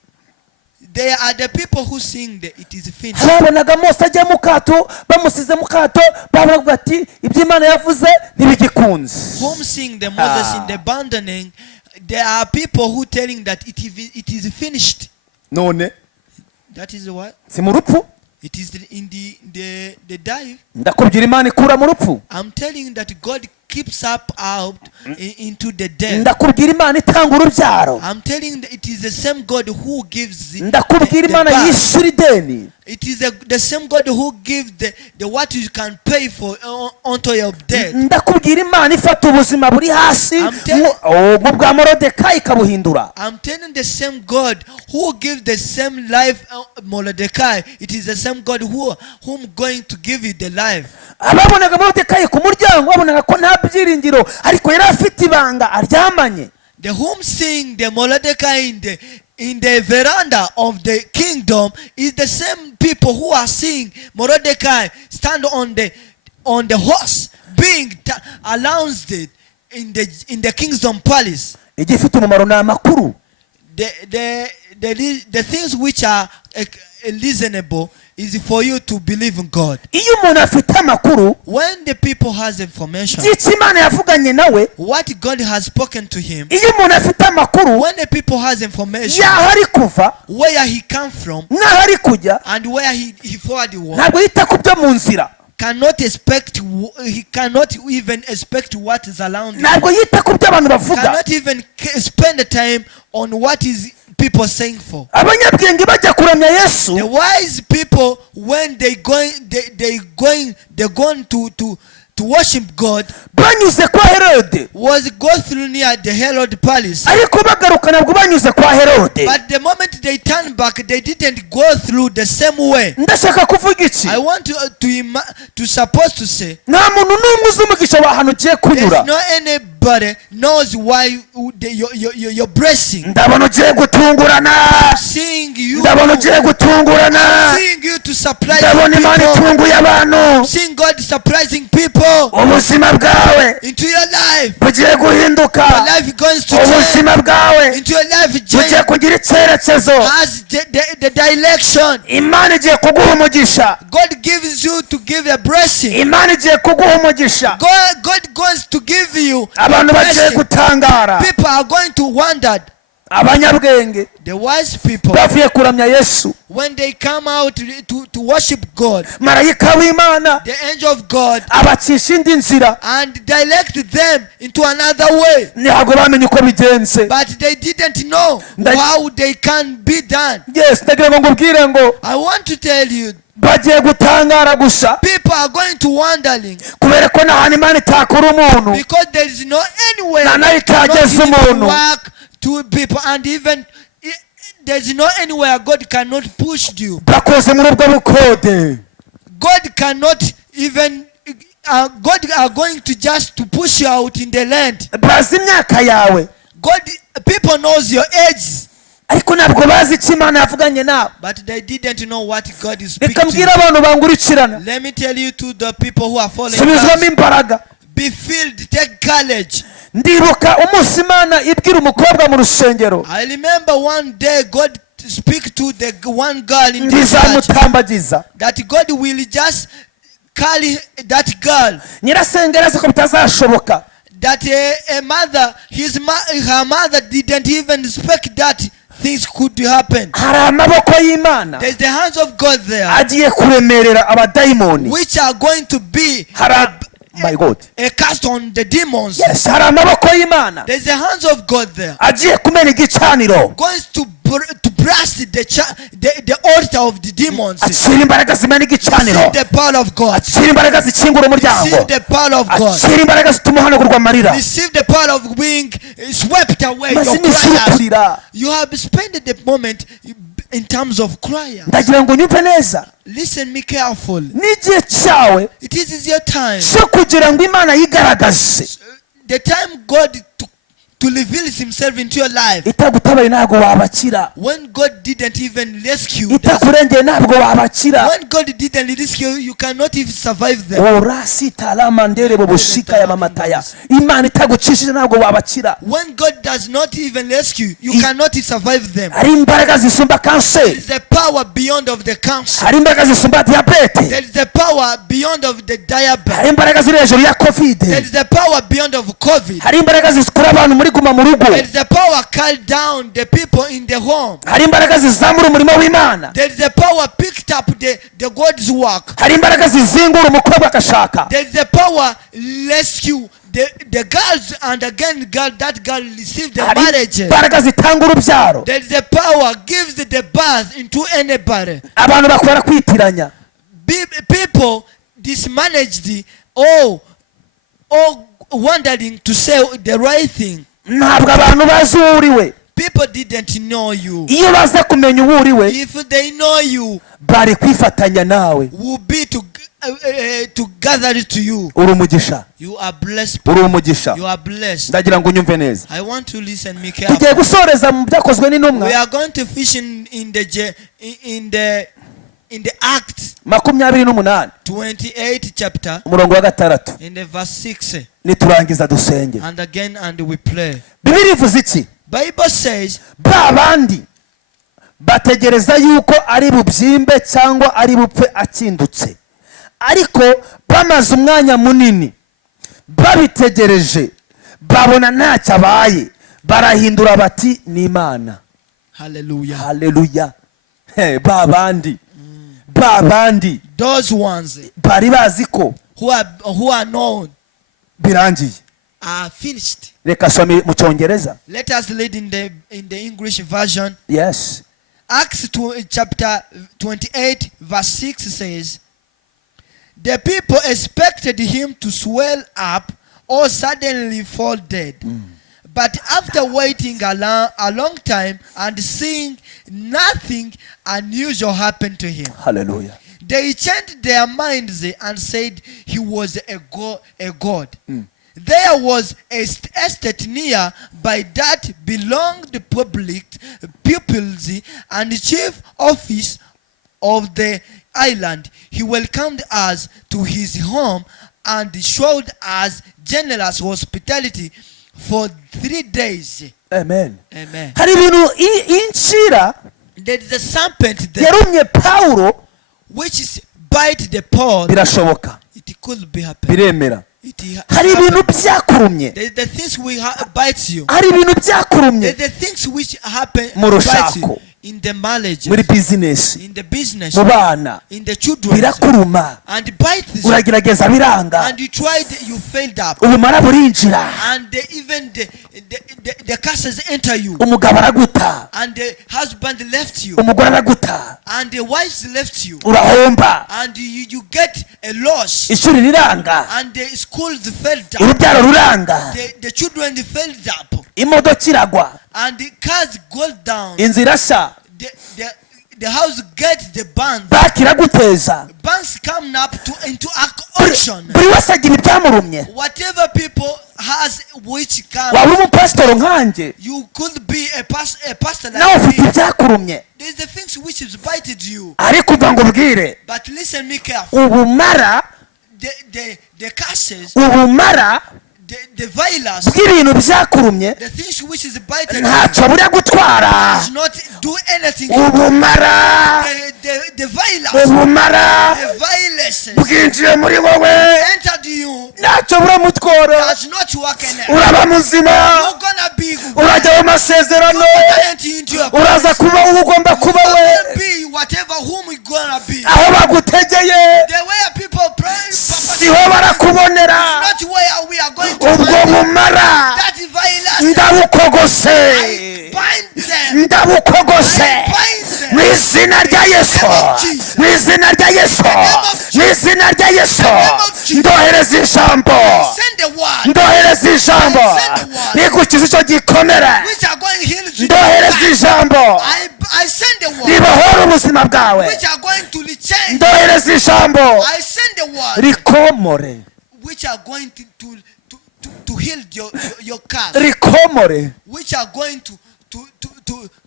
they are the people who sing it is finished. Babonaga Mose ajya mu kato, bamusize mu kato, bavuga bati ibyo Imana yavuze ntibigikunze. Whom seeing the Moses in the abandoning, there are people who telling that it is finished. none That is what? si mu rupfu It is in the dive. ndakubwira imana ikura mu rupfu I'm telling you that God keeps up out into the death. ndakubwira imana itanga urubyaro I'm telling you that it is the same God who gives ndakubwira imana birth. yishyura ideni It is the same God who gives the what you can pay for unto your death. ndakubwira imana ifata ubuzima buri hasi I'm telling- mu bwa morodekayi ikabuhindura I'm telling the same God who gives the same life Mordecai. It is the same God whom going to give you the life. ababonaga morodekayi ku muryango babonaga ko nta byiringiro ariko yari afite ibanga aryamanye The whom seeing the Mordecai in the veranda of the kingdom is the same people who are seeing Mordecai stand on the horse being announced in the kingdom palace. igifite umumaro ni amakuru The things which are reasonable is for you to believe in God. iyo umuntu afite amakuru When the people has information, by'icyo imana yavuganye nawe what God has spoken to him, iyo umuntu afite amakuru when the people has information, y'aho ari kuva where he come from n'aho ari kujya and where he forward was, ntabwo yita ku byo mu nzira he cannot even expect what is around him. ntabwo yita ku byo abantu bavuga Cannot even spend the time on what is people saying for. abanyabwenge bajya kuramya yesu The wise people, when they going to worship God, banyuze kwa herode was go through near the Herod palace. ariko bagaruka ntabwo banyuze kwa herode But the moment they turn back, they didn't go through the same way. ndashaka kuvuga iki I want to suppose to say, nta muntu n'umwe uzi umugisha w'ahantu ugiye kunyura there's no anybody knows why your blessing. ndabona ugiye gutungurana Seeing you, ndabona ugiye gutungurana seeing you to surprise ndabona imana people, itunguye abantu seeing God surprising people ubuzima bwawe into your life. bugiye guhinduka Your life goes to change. ubuzima bwawe Into your life bugiye change kugira icyerekezo has the direction. imana igiye kuguha umugisha God gives you to give a blessing. imana igiye kuguha umugisha God goes to give you a abantu bagiye blessing. gutangara People are going to wonder. abanyabwenge The wise people, bavuye kuramya yesu when they come out to worship God, marayika w'imana the angel of God, abacisha indi nzira and direct them into another way. ntabwo bamenye uko bigenze But they didn't know how they can be done. yes ndagira ngo ngubwire ngo I want to tell you, bagiye gutangara gusa people are going to wondering kubera ko nta hantu imana itakura umuntu because there is no anywhere Na nayo God itageze cannot umuntu. work to people, and even there is no anywhere God cannot push you. bakoze muri ubwo bukode God cannot even God are going to just to push you out in the land. bazi imyaka yawe People knows your age, ariko ntabwo bazi icyo imana yavuganye nawe but they didn't know what God is speaking reka to mbwira you. abantu bangurikirana Let me tell you to the people who are following subizwamo us, imbaraga be filled, take courage. ndibuka umunsi imana ibwira umukobwa mu rusengero I remember one day God speak to the one girl in the church ntizamutambagiza that God will just carry that girl, nyirasenge arazi ko bitazashoboka that a mother, her mother didn't even expect that things could happen. hari amaboko y'imana There's the hands of God there, agiye kuremerera abadayimoni which are going to be my God a cast on the demons. yes hari amaboko y'imana There's the hands of God there, agiye kumena igicaniro going to blast the altar of the demons. acira imbaraga zimena igicaniro Receive the power of God. acira imbaraga zikingura umuryango Receive the power of God. acira imbaraga zituma uhanagurwa amarira Receive the power of being swept away maze your iminsi uri cries. kurira You have spent the moment in terms of crying. ndagira ngo unyumve neza Listen me careful. n'igihe cyawe It is your time. cyo kugira ngo imana yigaragaze The time God to reveal himself into your life. itagutabaye ntabwo wabakira When God didn't even rescue you. itakurengeye ntabwo wabakira When God didn't rescue you, you cannot even survive them. orasi talama nderebo bushika ya mamataya imana itagucishije ntabwo wabakira When God does not even rescue you, you cannot survive them. hari imbaraga zisumba There kanseri is the power beyond of the cancer. hari imbaraga zisumba diyabete There is the power beyond of the diabetes. hari imbaraga ziri hejuru ya There kovide is the power beyond of COVID. hari imbaraga zikura abantu muri iguma mu rugo. There is a power called down the people in the home. Hari imbaraga zizamura umurimo w'Imana. There is a power picked up the God's work. Hari imbaraga zizingura umukobwa agashaka. There is a power rescue the girls, and again that girl received the Hari marriage. imbaraga zitanga urubyaro. There is a power gives the birth into anybody. Abantu bakora kwitiranya. People dismanaged or wondering to say the right thing. Ntabwo abantu bazi uwo uriwe. People didn't know you. Iyo baza kumenya uwo uriwe, If they know you, bari kwifatanya nawe. will be to gather it to you. Uri umugisha. You are blessed. Uri umugisha. You are blessed. Ndagira ngo unyumve neza. I want to listen me Tugiye carefully. gusoreza mu byakozwe We n'intumwa are going to fish in the Acts 28 28 chapter umurongo wa 6. in the verse 6, Niturangiza dusenge. and again and we pray. Bibiliya ivuze iki? Bible says Ba bandi bategereza yuko ari bubyimbe cyangwa ari bupfe akindutse, ariko bamaze umwanya munini babitegereje babona ntacyo abaye, barahindura bati ni Imana. hallelujah. Haleluya. Ba bandi Those ones bari bazi ko who are known birangiye. are finished. Reka some mu Cyongereza. Let us read in the English version. Yes. Acts chapter 28 verse 6 says, the people expected him to swell up or suddenly fall dead. But after waiting a long time and seeing nothing unusual happen to him, Hallelujah. they changed their minds and said he was a god. There was a estate near by that belonged to public pupils and the chief office of the island. He welcomed us to his home and showed us generous hospitality for 3 days. Amen. Amen. Hari ibintu inshira There is a serpent there yarumye Paulo, which is bite the Paul. birashoboka, It could be happen. biremera. It Hari ibintu happened. byakurumye. The things which bites you. Hari ibintu byakurumye The things which happen mu bites you rushako, in the marriage, muri business, in the business, mu bana, in the children, birakuruma, and bites you. uragerageza biranga, And you tried, you failed up, ubumara burinjira, and even the curses enter you, umugabo araguta, and the husband left you, umugore araguta, and the wives left you, urahomba, and you get a loss, ishuri riranga, and the schools failed up, urubyaro ruranga, the children failed up, imodoka iragwa, and the cars go down, inzu irashya, the house gets the bands. banki iraguteza. Banks come up into auction. Buri wese agira ibyamurumye. Whatever people has which Waba comes, uri umupasitori nkanjye, you could be a pastor nawe like ufite me. ibyakurumye, There's the things which has bited you. ariko uva ngo ubwire, But listen me carefully. ubumara The curses, ubumara the violence, bw'ibintu byakurumye the things which is bited you ntacyo buriya gutwara. does not do anything. Ubumara, The violence, ubumara the violence bwinjiye muri wowe, entered you ntacyo buramutwara. does not work in it. Uraba muzima, You're gonna be urajya mu masezerano, talent into your uraza kuba uwo ugomba kuba You're we, gonna be whatever whom you're gonna be. aho bagutegeye The way people pray, siho barakubonera. not where we are going to Ubwo find bumara that violence. ndabukogose, I bind them. ndabukogose I bind them. mu izina rya Yesu, mu izina rya Yesu, mu izina rya Yesu. Ndohereza ijambo, Send the word ndohereza ijambo rigukiza icyo gikomere, which are going to heal you. ndohereza ijambo I send the word ribohora ubuzima bwawe, which are going to change. ndohereza ijambo I send the word rikomore, which are going to heal your cars, rikomore, which are going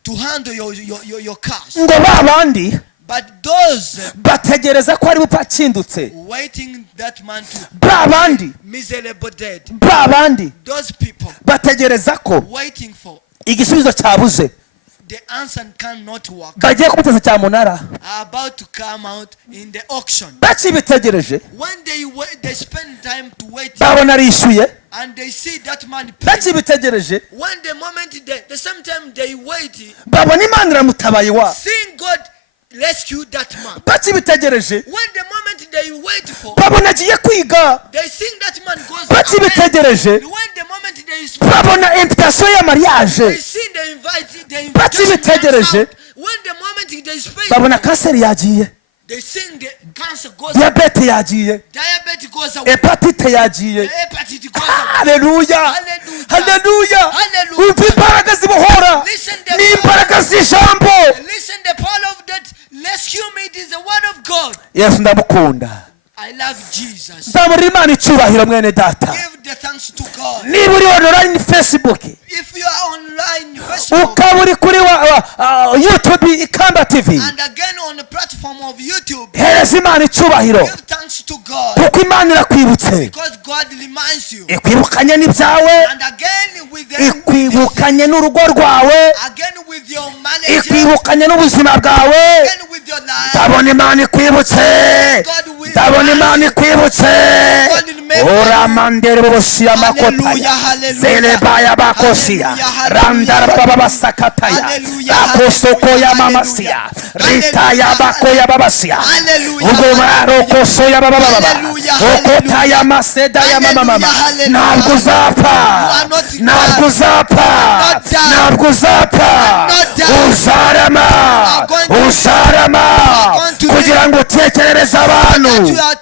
to handle your cars. ngo ba bandi But those bategereza ko ari bupfa akindutse, waiting that man to ba bandi, miserable dead, ba bandi those people bategereza ko waiting for igisubizo cyabuze, the answer cannot work bagiye kumuteza cyamunara are about to come out in the auction. bakibitegereje When they spend time to wait babona arishyuye and they see that man paid. bakibitegereje When the moment the same time they wait, babona imana iramutabaye wa seeing God rescue that man. bakibitegereje When the moment they wait for, babona agiye kwiga they seeing that man goes bakibitegereje when the moment they babona invitation ya they mariage see the invite bakibitegereje when the moment they spend, babona kanseri yagiye they seeing the cancer goes diyabete yagiye diabetes goes away, hepatite yagiye hepatitis goes away. haleluya Hallelujah. haleluya Hallelujah. umva imbaraga zibohora Listen the n'imbaraga z'ijambo Listen, the power of that rescue me, it is the word of God. yesu ndamukunda I love Jesus. nzamurira imana icyubahiro mwene data Give the thanks to God. niba uri online facebook If you are online Facebook ukaba uri kuri youtube ikamba tv and again on the platform of YouTube, hereza imana icyubahiro give thanks to God kuko imana irakwibutse because God reminds you. ikwibukanye n'ibyawe And again with the ikwibukanye n'urugo rwawe again with your marriage, ikwibukanye n'ubuzima bwawe again with your life. ndabona imana ikwibutse God will ndabona imana ikwibutse oramandere bosi amakotaya hallelujah. zelebaya bakosia Hallelujah. randara baba basakataya Hallelujah. bakosoko ya mamasia ritaya bakoya babasia Hallelujah. ugomaro koso ya baba baba Hallelujah. okota ya maseda ya mama mama Hallelujah. ntabwo uzapfa You are not dying. ntabwo uzapfa not dying. ntabwo uzapfa not dying. uzarama You are going to- uzarama You are going to kugira ngo utekerereze abantu that you are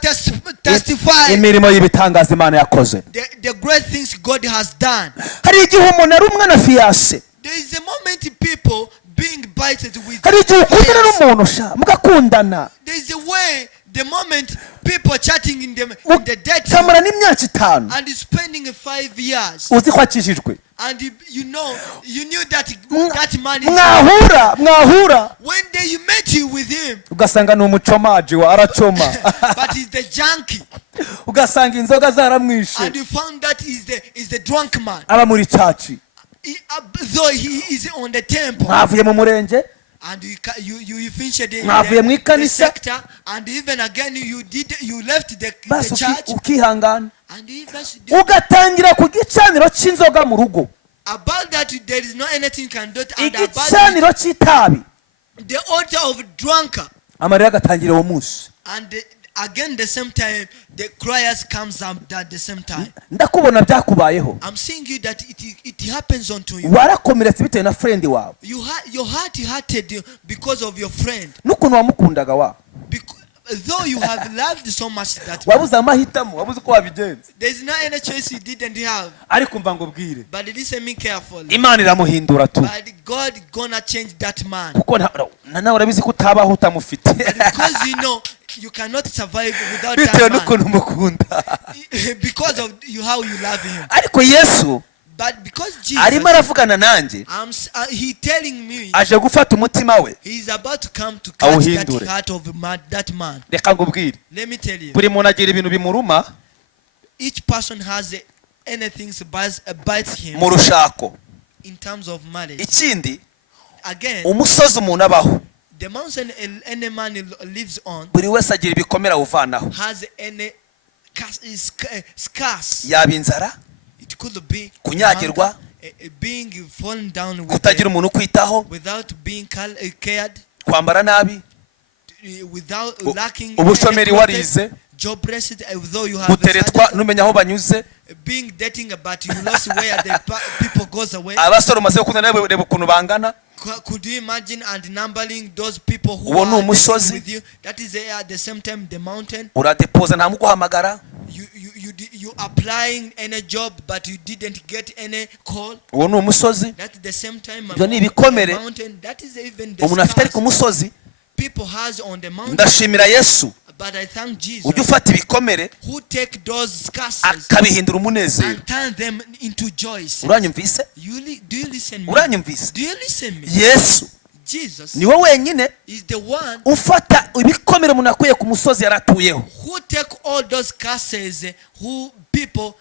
testifying imirimo y'ibitangaza imana yakoze the great things God has done. hari igihe umuntu ari umwe na fiyase There is a moment people being bited with hari igihe ukundana fires. n'umuntu sha mugakundana There is a way, the moment people chatting in the dead ukamara n'imyaka 5 and spending 5 years uzi ko akijijwe and you knew that man is mwahura when you met you with him ugasanga ni umucomaji wa aracoma but he's the junkie ugasanga inzoga zaramwishe and you found that is the drunk man. aba muri caci Though he is on the temple mwavuye mu murenge and you finished in mwavuye mu the ikanisa sector and even again you left the basi church ukihangana and even ugatangira ku gicaniro cy'inzoga mu rugo about that there is no anything can do and about igicaniro cy'itabi the altar of drunkard amarira agatangira uwo munsi and again the same time the criers comes up at the same time. ndakubona byakubayeho I'm seeing you that it happens unto you. warakomeretse bitewe na friend wawe Your heart hurted you because of your friend. n'ukuntu wamukundaga wa Though you have loved so much that wabuze amahitamo wabuze uko wabigenza there is no any choice you didn't have. ariko mva ngo bwire But listen me carefully. imana iramuhindura tu But God gonna change that man. kuko nawe urabizi ko utabaho utamufite Because you cannot survive without bitewe that man. n'ukuntu umukunda Because of how you love him. ariko yesu But because arimo Jesus, aravugana nanjye he telling me aje gufata umutima we he is about to come to catch that awuhindure. heart of that man. reka ngubwire Let me tell you, buri muntu agira ibintu bimuruma each person has anything bites him mu rushako in terms of marriage. ikindi Again, umusozi umuntu abaho the mountain any man lives on buri wese agira ibikomere awuvanaho has any is scarce. yaba inzara It could be kunyagirwa being fallen down kutagira umuntu ukwitaho without being cared, kwambara nabi without lacking ubushomeri warize jobless, though you have guteretwa numenya aho banyuze being dating but you lost where the people goes away. abasore umaze gukunda nawe reba ukuntu bangana Could you imagine and numbering those people who uwo ni are umusozi with you? That is at the same time the mountain. uradepoza nta muguhamagara You applying any job but you didn't get any call. uwo ni umusozi That is the same time ibyo ni ibikomere the mountain. That is even the umuntu afite ari ku scars musozi people has on the mountain. ndashimira yesu But I thank Jesus ujya ufata ibikomere who take those scars akabihindura umunezero and turn them into joys. uranyumvise Do you listen me? uranyumvise Do you listen me? yesu Jesus niwe wenyine is the one ufata ibikomere umuntu akuye ku musozi yaratuyeho who take all those curses who people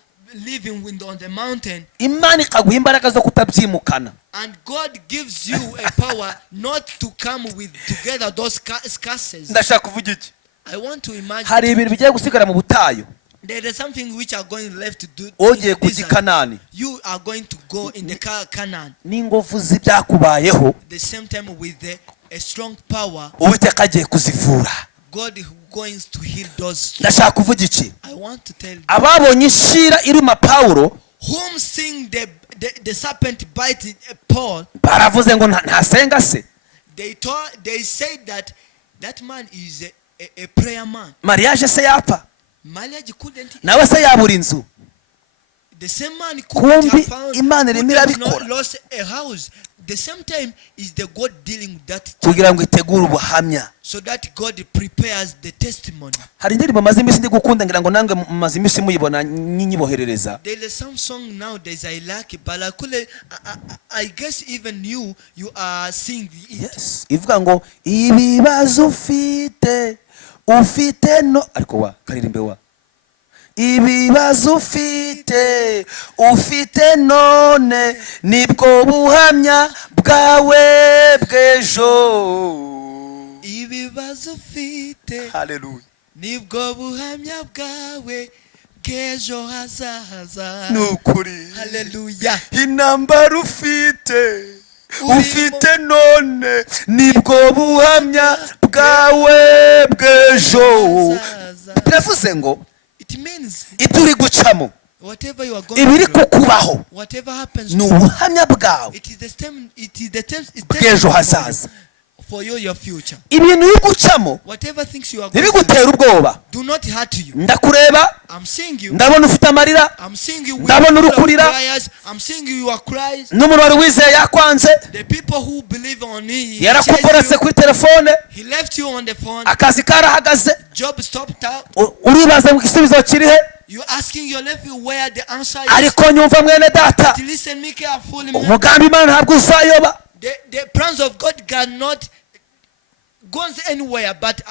living on the mountain, Imana ikaguha imbaraga zo kutabyimukana. and God gives you a power not to come with together those curses. Ndashaka kuvuga iki? I want to imagine Hari ibintu bigiye gusigara mu butayu. there is something which are going left to do. Ogiye kujya i Kanani. You are going to go in the Canaan. N'ingovu z'ibyakubayeho, The same time with a strong power, Uwiteka agiye kuzivura. God is going to heal those. Ndashaka kuvuga iki? I want to tell you, Ababonye ishira iruma Pawulo whom seeing the serpent biting Paul, baravuze ngo ntasenga se. they said that man is a prayer man. Mariage se yapfa, Marriage couldn't. nawe se yabura inzu. The same man couldn't Kumbi have found, Imana irimo could have irabikora. not lost a house. The same time is the God dealing with that Kugira ngo itegure ubuhamya. so that God prepares the testimony. Hari indirimbo maze iminsi ndi gukunda ngira ngo nange maze iminsi muyibona nyinyiboherereza. There is some song nowadays I like it, but I guess even you are singing it. Yes, ivuga ngo ibibazo ufite no ariko wa karirimbe wa ibibazo ufite none nibwo buhamya bwawe bw'ejo. Ibibazo ufite Hallelujah. nibwo buhamya bwawe bw'ejo hazaza. Nukuri. Hallelujah. Intambara ufite none nibwo buhamya bwawe bw'ejo. Biravuze ngo It means ituri gucamo, whatever you are going ibiri through, kukubaho whatever happens ni to you, ubuhamya bwawe it is the bw'ejo hazaza. for you, your future. Ibintu uri gucamo Whatever things you are going ntibigutera through, ubwoba. do not hurt you. Ndakureba, I'm seeing you. ndabona ufite amarira, I'm seeing you with ndabona uri kurira, cries. I'm seeing you are cries. n'umuntu wari wizeye yakwanze, The people who believe on me, he yarakuboretse kuri telefone, left you on the phone. akazi karahagaze, Job stopped out. uribaza ngo igisubizo kirihe, You asking your nephew where the answer is. ariko nyumva mwene data, Listen me carefully, man. umugambi Imana ntabwo uzayoba. The plans of God cannot go anywhere but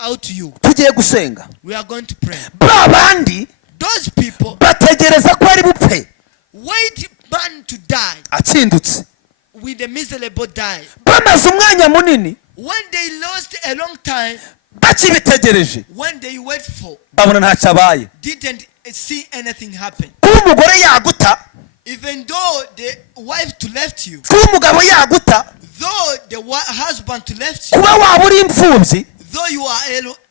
out to you. Tugiye gusenga. We are going to pray. Ba bandi Those people bategereza ko ari bupfe wait man to die atsindutse, with the miserable die. bamaze umwanya munini When they lost a long time, bakibitegereje, when they wait for, babona ntacyo abaye. didn't see anything happen. Kuba umugore yaguta, Even though the wife to left you, kuba umugabo yaguta, though the husband to left you, kuba waba uri imfubyi, though you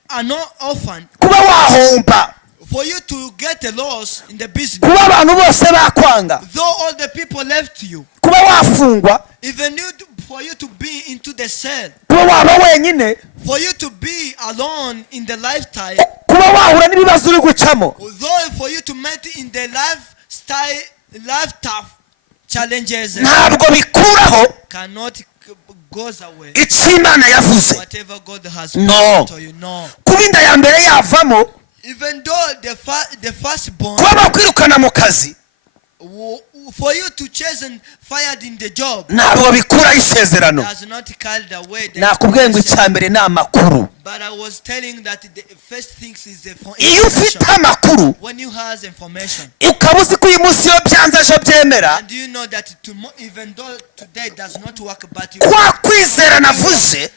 are not orphan, kuba wahomba, for you to get a loss in the business, kuba abantu bose bakwanga, though all the people left you, kuba wafungwa, even for you to be into the cell, kuba waba wenyine, for you to be alone in the lifetime, kuba wahura n'ibibazo uri gucamo, though for you to meet in the life tough challenges, ntabwo bikuraho cannot goes away. icyo Imana yavuze. Whatever God has No. to you, no. Kuba inda ya mbere yavamo, Even though the firstborn, kuba bakwirukana mu kazi, for you to chase and fired in the job, ntabwo bikuraho isezerano. does not carry away the Nakubwiye ngo expectation. icya mbere ni amakuru. But I was telling that the first things is the Iyo ufite information. amakuru When you have information, ukaba uzi ko uyu munsi iyo byanze ejo byemera, and you know that tomorrow, even though today does not work, but you, kwa kwizera navuze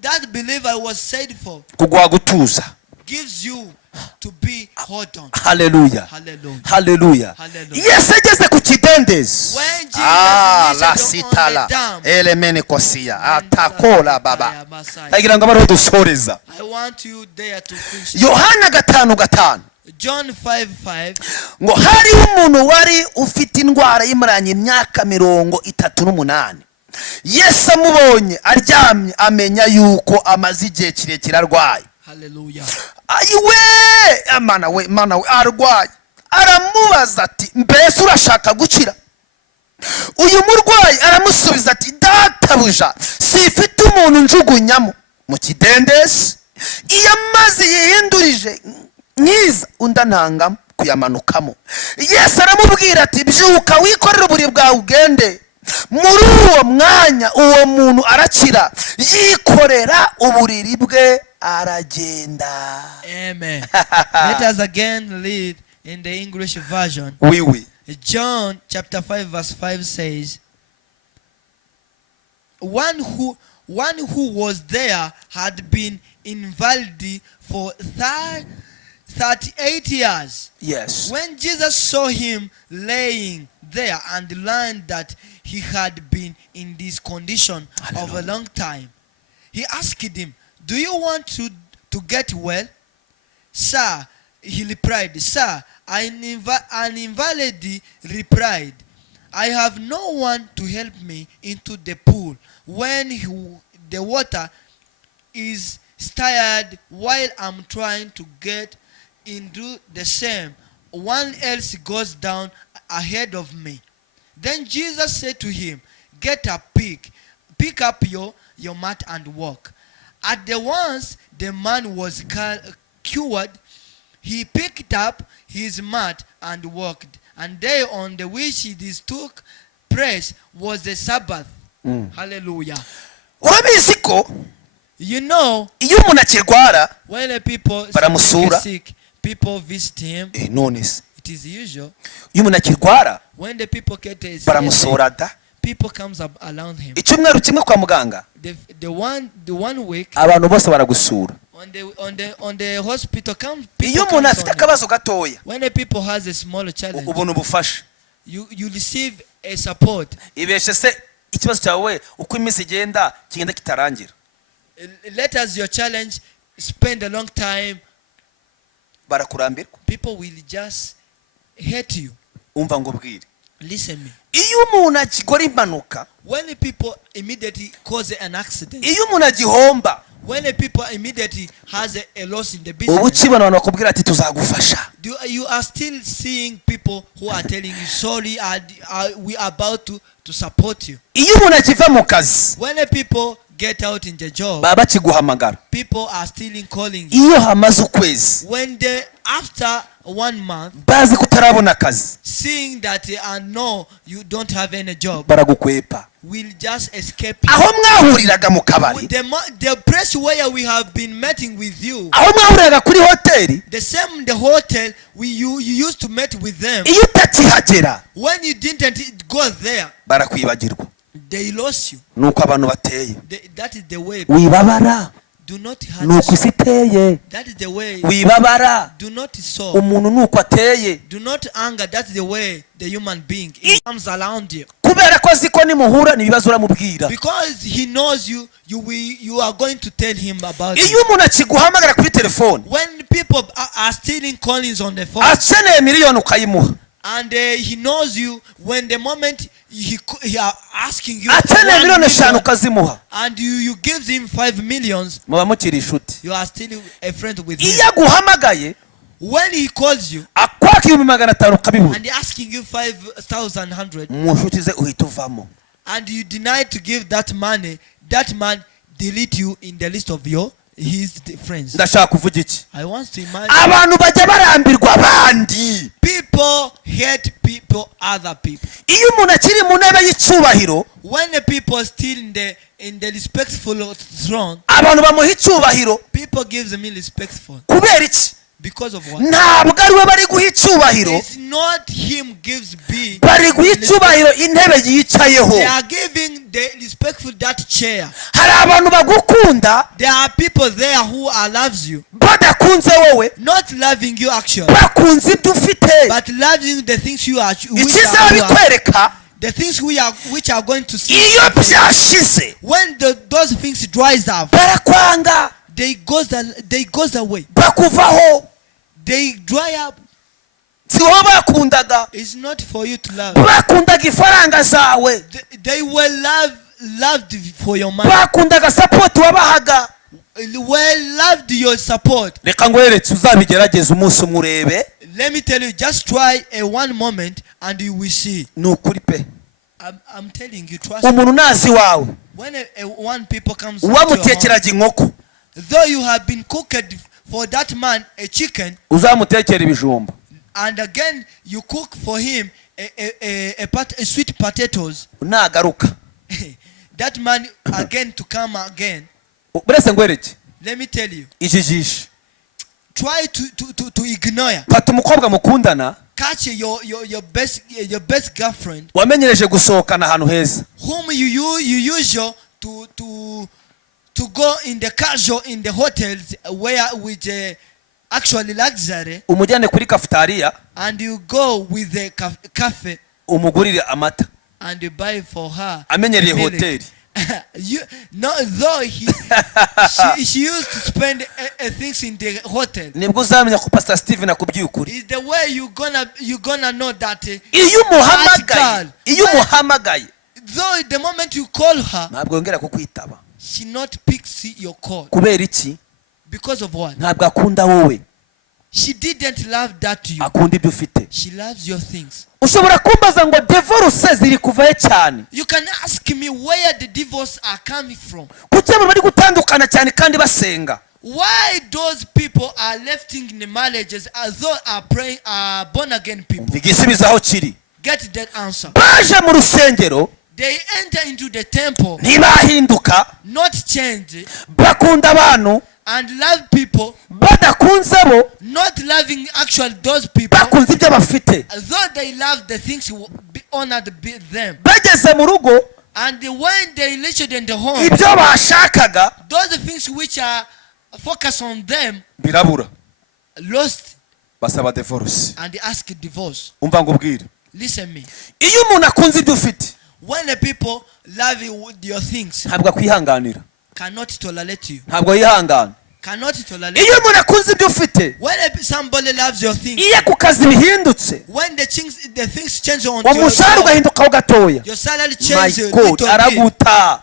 that belief I was said for kuguha gutuza. gives you to be hold on. Haleluya, Hallelujah. haleluya. Hallelujah. Yesu ageze ku kidendezi, When Jesus la visited on the sitala dam, elemeni kosia atakola baba, Messiah. agira ngo abariho dusoreza. I want you there to finish. Yohana 5:5 John 5:5. ngo hariho umuntu wari ufite indwara y'imuranye imyaka 38. Yesu amubonye aryamye amenya yuko amaze igihe kirekire arwaye. Hallelujah. Ayiwe mana we arwaye, aramubaza ati mbese urashaka gukira? Uyu murwayi aramusubiza ati databuja, sifite umuntu njugunyamo mu kidendezi, iyo amazi yihindurije nkiza undantangamo kuyamanukamo. Yesu aramubwira ati byuka wikorere uburi bwawe ugende. Muri uwo mwanya uwo muntu arakira, yikorera uburiri bwe aragenda. Amen. Let us again read In the English version, Oui, oui. John chapter 5 verse 5 says, one who was there had been invalid for 38 years. Yes. When Jesus saw him laying there and learned that he had been in this condition of a long time, he asked him, "Do you want to get well?" "Sir," he replied, "Sir, an invalid replied, I have no one to help me into the pool when the water is stirred while I'm trying to get into the same. One else goes down ahead of me." Then Jesus said to him, "Get up, pick up your mat and walk." At the once the man was cured. He picked up his mat and walked. And day on the which this took place was the Sabbath. Hallelujah. Urabizi ko You know, iyo umuntu akirwara when the people baramusura. get sick, people visit him. none se It is usual. iyo umuntu akirwara When the people get sick, baramusura da. people comes up around him. Icyumweru kimwe kwa muganga The one week abantu bose baragusura. on the hospital Iyo people umuntu comes afite on him. akabazo gatoya When the people has a small challenge, ubona ubufasha. you receive a support. Ibeshe se ikibazo cyawe uko iminsi igenda kigenda kitarangira. Let us your challenge spend a long time. Barakurambirwa. People will just hate you. Umva ngo bwire. Listen me. Iyo umuntu akikora impanuka, When the people immediately cause an accident, iyo umuntu agihomba, when the people immediately has a loss in the ubu business, ukibona abantu bakubwira ati tuzagufasha. you are still seeing people who are telling you, sorry, we are about to support you. Iyo umuntu akiva mu kazi, When the people get out in the job, baba bakiguhamagara. people are still calling you. Iyo hamaze ukwezi, When after 1 month, bazi kutarabona akazi, seeing that no, you don't have any job, baragukwepa. will just escape you. Aho mwahuriraga mu kabari, The place where we have been meeting with you, aho mwahuriraga kuri hoteli, the hotel you used to meet with them, iyo utakihagera when you didn't go there, barakwibagirwa. they lost you. Nuko abantu bateye. That is the way. Wibabara. Do not hurt Nuko yourself. isi iteye. That is the way. Wibabara. Do not sow. Umuntu nuko ateye. Do not anger. That's the way the human being it comes around you. Kubera ko azi ko nimuhura nibibazo uramubwira. Because he knows you are going to tell him about Iyo it. umuntu akiguhamagara kuri telefone, When people are stealing callings on the phone, akeneye miliyoni ukayimuha. and he knows you, when the moment he are asking you Akeneye 1 miliyoni 5 million, ukazimuha. and you give him 5 millions, Muba mukiri inshuti. you are still a friend with him. Iyo aguhamagaye When he calls you akwaka 500 ukabibura, and asking you 5,100, mu nshuti ze uhita uvamo. and you deny to give that money, that man delete you in the list of his friends. Ndashaka kuvuga iki? I want to imagine Abantu bajya barambirwa abandi. people hate people, other people. Iyo umuntu akiri mu ntebe y'icyubahiro, When the people still in the respectful throne, abantu bamuha icyubahiro. people gives me respectful. Kubera iki? Because of what? Ntabwo ari we bari guha icyubahiro, It's not him gives B. bari guha icyubahiro intebe They yicayeho. are giving the respectful that chair. Hari abantu bagukunda There are people there who loves you, badakunze wowe, not loving you actually, bakunze ibyo ufite. but loving the things you are, Ikizaba bikwereka, the things which are going to see. iyo byashize When those things dries up, barakwanga, they goes away. bakuvaho. They dry up. Si wowe bakundaga, It's not for you to love. bakundaga ifaranga zawe, They were loved for your money. bakundaga support wabahaga. Well loved your support. Reka ngweretse uzabigerageza umunsi umwe urebe. Let me tell you, just try one moment and you will see. Ni ukuri pe. I'm telling you, trust me. Umuntu nazi wawe, When one people comes to your home, uwamutekeraga inkoko, though you have been cooked for that man a chicken, uzamutekera ibijumba. and again you cook for him a sweet potatoes, Nagaruka. that man again to come again. Burese ngwereke. Let me tell you, Ijijishe. try to ignore. fata umukobwa mukundana Catch your best girlfriend wamenyereje gusohokana ahantu heza, whom you usual to go in the casual in the hotels where with actually luxury, umujyane kuri cafeteria and you go with the cafe umugurire amata, and you buy for her amenyereye milk. hoteli. Though she used to spend things in the hotel. Nibwo uzamenya ko Pastor Steven akubwiye ukuri. Is the way you gonna know that iyo umuhamagaye though the moment you call her, ntabwo yongera kukwitaba. she not picks your call. Kubera iki? Because of what? Ntabwo akunda wowe, She didn't love that you. akunda ibyo ufite. She loves your things. Ushobora kumbaza ngo divorce ziri kuvaye cyane. You can ask me where the divorce are coming from. Kuki abo bari gutandukana cyane kandi basenga? Why those people are lefting the marriages as though are praying, are born again people? Igisubizo aho kiri. Get that answer. Baje mu rusengero, They enter into the temple, ntibahinduka, not change, bakunda abantu, and love people, badakunze bo, not loving actually those people, bakunze ibyo bafite. though they love the things who be honored them. Bageze mu rugo, And when they reached in the home, ibyo bashakaga those things which are focused on them birabura, lost basaba divorce. and they ask divorce. Umva ngubwire, Listen me. iyo umuntu akunze ibyo ufite When the people love you with your things, ntabwo akwihanganira, cannot tolerate you, ntabwo yihangana. cannot tolerate Iyo you. umuntu akunze ibyo ufite, When somebody loves your things, iyo ku kazi bihindutse, when the things change on your umushahara job, ugahindukaho gatoya, your salary my changes a God, little bit, araguta.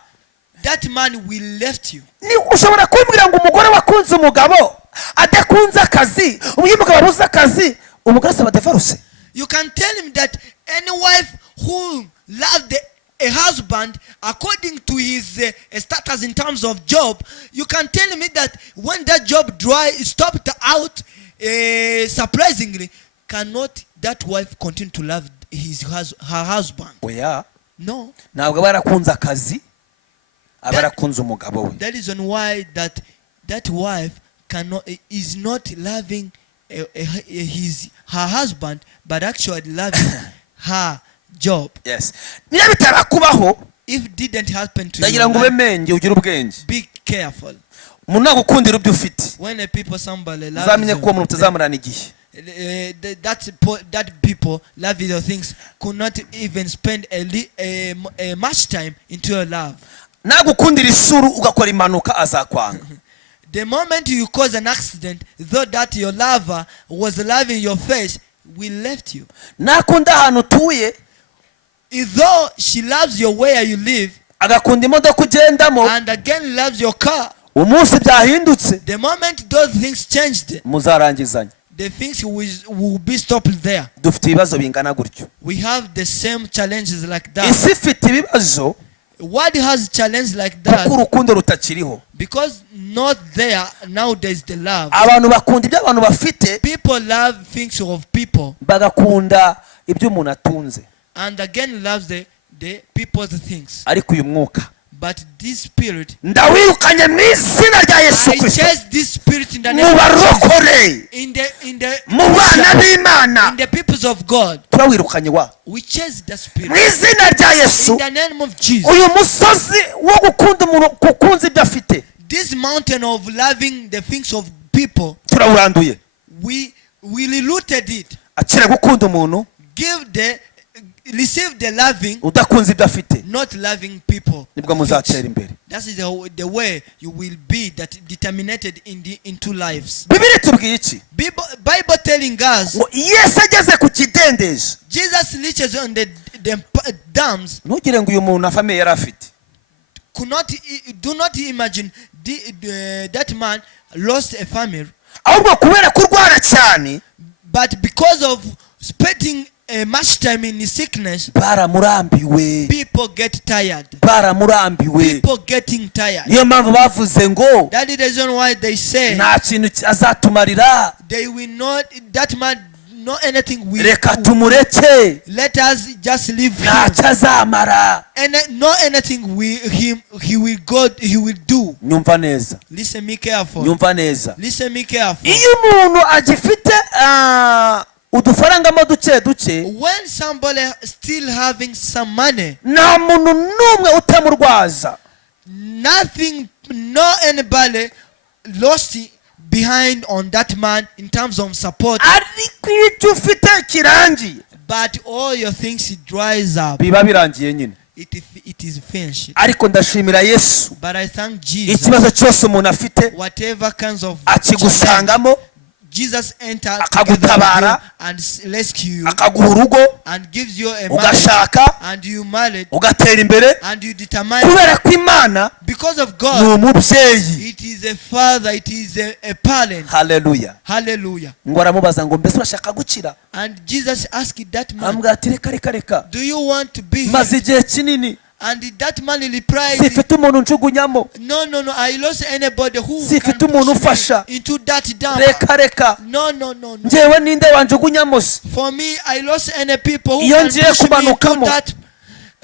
that man will left you. Ni ushobora kumbwira ngo umugore wakunze umugabo adakunze akazi, uyu mugabo abuze akazi, umugore asaba divorce? You can tell him that any wife who loved a husband according to his status in terms of job, you can tell him that when that job stopped out, surprisingly, cannot that wife continue to love her husband? Oya, No. ntabwo aba yarakunze akazi, aba yarakunze umugabo we. That is on why that wife is not loving her husband, but actually loving her job. Yes. Niba bitarakubaho, If it didn't happen to ndagira ngo you, ubemenge ugire ubwenge. be careful. Umuntu nagukundira ibyo ufite, When the people somebody loves uzamenye ko uwo muntu you, utazamurana igihe. that people love your things could not even spend much time into your love. Nagukundira isuru ugakora impanuka azakwanga. The moment you cause an accident, though that your lover was loving your face, will left you. Nakunda ahantu utuye, Though she loves your where you live, agakunda imodoka ugendamo, and again loves your car, umunsi byahindutse, the moment those things changed, muzarangizanya. the things will be stopped there. Dufite ibibazo bingana gutyo. We have the same challenges like that. Isi ifite ibibazo What has challenge like kuko that? urukundo rutakiriho. Because not there nowadays the love. Abantu bakunda ibyo abantu bafite, People love things of people, bagakunda ibyo umuntu atunze. and again loves the people's things. Ariko uyu mwuka But this spirit, ndawirukanye mu izina rya Yesu I Kristo. chase this spirit in the name Mu of Jesus. barokore, mu bana b'Imana, in the peoples of God. turawirukanye wa. We chase the Mu spirit izina rya Yesu, in the name of Jesus. uyu musozi wo gukunda umuntu kukunze ibyo afite, This mountain of loving the things of people, turawuranduye. we rerouted it. Akira gukunda umuntu Receive the loving, udakunze ibyo afite, not loving people. nibwo muzatera imbere. That is the way you will be that determined in two lives. Bibiri tubwiye iki? Bible telling us, Ngo Yesu ageze ku kidendezo, Jesus reaches on the dams. ntugire ngo uyu muntu afamiye yari afite. Do not imagine that man lost a family, Ahubwo kubera kurwara cyane, but because of spending much time in sickness, baramurambiwe. people get tired. Baramurambiwe. People getting tired. Niyo mpamvu bavuze ngo That is the reason why they say nta kintu azatumarira. they will not. That man not anything we reka tumureke let us just leave him. ntacyo azamara. And not anything he will do. Nyumva neza, Listen me careful. nyumva neza. Listen me careful. Iyo umuntu agifite udufaranga mo duke duke, When somebody still having some money, nta muntu n'umwe utamurwaza. nothing, no anybody lost behind on that man in terms of support. Ariko iyo icyo ufite kirangiye, But all your things it dries up. biba birangiye nyine. It is finished. Ariko ndashimira Yesu, But I thank Jesus. ikibazo cyose umuntu afite Whatever kinds of challenge, akigusangamo, Jesus entered akagutabara, and rescue you akaguha urugo, and gives you a marriage, ugashaka, and you married ugatera imbere, and you determine, kubera ko Imana because of ni God. umubyeyi. It is a father, it is a parent. Haleluya. Hallelujah. Ngo aramubaza ngo mbese urashaka gukira? And Jesus asked that man, Ambwira ati reka reka reka, do you want to be maze here? igihe kinini And that man replied, sifite umuntu njugunyamo, no, I lost anybody who sifite can umuntu push me ufasha, into that dam. reka reka, No. njyewe ninde wanjugunyamo se? For me, I lost any people who Iyo can ngiye push me into kumanukamo, that.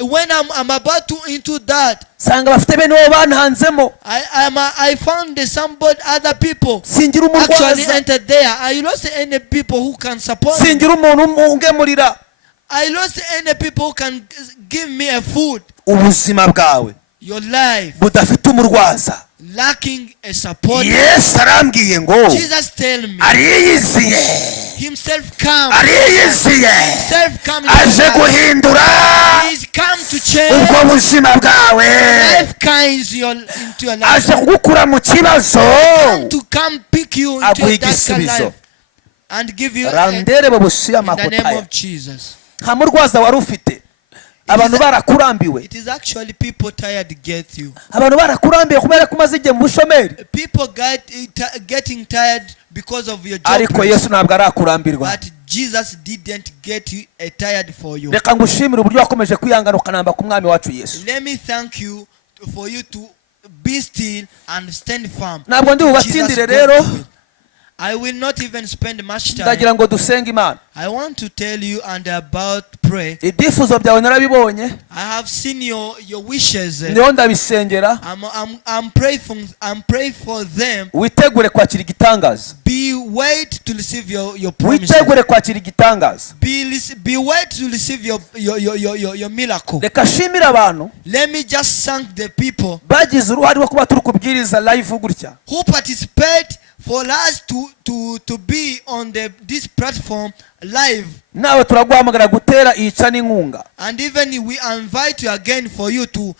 When I'm about to into that, sanga bafite bene bo banhanzemo, I found somebody, other people singira actually umurwaza, entered there. I lost any people who can support me. singira umuntu ungemurira. I lost any people who can give me a food. Ubuzima bwawe Your life budafite umurwaza, lacking a support. Yesu arambwiye ngo Jesus tell me ariyiziye, himself come. ariyiziye, Himself come. aje guhindura He's come to change ubwo buzima bwawe, life kinds into your life. aje kugukura mu kibazo, To come pick you into aguha that kind of igisubizo. life and give you Randere babushira in the name makotaya. of Jesus. Nta murwaza wari ufite, abantu barakurambiwe, It is actually people tired get you. abantu barakurambiwe kubera ko umaze igihe mu bushomeri, People getting tired because of your job. ariko Yesu ntabwo arakurambirwa. But Jesus didn't get you tired for you. Reka ngushimire uburyo wakomeje kwihangana ukanamba ku mwami wacu Yesu. Let me thank you for you to be still and stand firm. Ntabwo ndi bubatsindire rero, I will not even spend much time. ndagira ngo dusenge Imana. I want to tell you and about pray. Ibyifuzo byawe narabibonye, I have seen your wishes. niho ndabisengera. I'm praying for them. Witegure kwakira igitangaza, Wait to receive your promises. witegure kwakira igitangaza. Wait to receive your miracle. Reka shimira abantu Let me just thank the people bagize uruhare rwo kuba turi kubwiriza live gutya, who participate for us to be on this platform live. nawe turaguhamagara gutera iyica n'inkunga. And even we invite you again for you to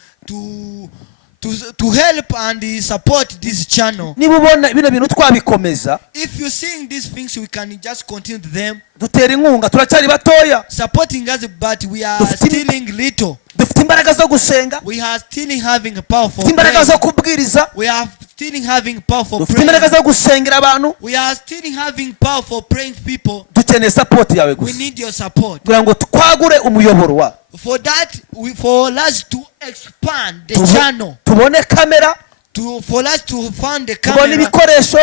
help and support this channel. Niba ubona bino bintu twabikomeza, If you seeing these things, we can just continue them dutera inkunga, turacyari batoya, supporting us, but we are still little. dufite imbaraga zo gusenga, We are still having a powerful dufite imbaraga zo prayer. kubwiriza, We are still having powerful dufite imbaraga prayer. zo gusengera abantu. We are still having powerful praying people. Dukeneye support yawe We gusa need your support. kugira ngo twagure umuyoboro wa, For that, for us to expand the channel, tubone kamera, for us to fund the tubone camera, ibikoresho,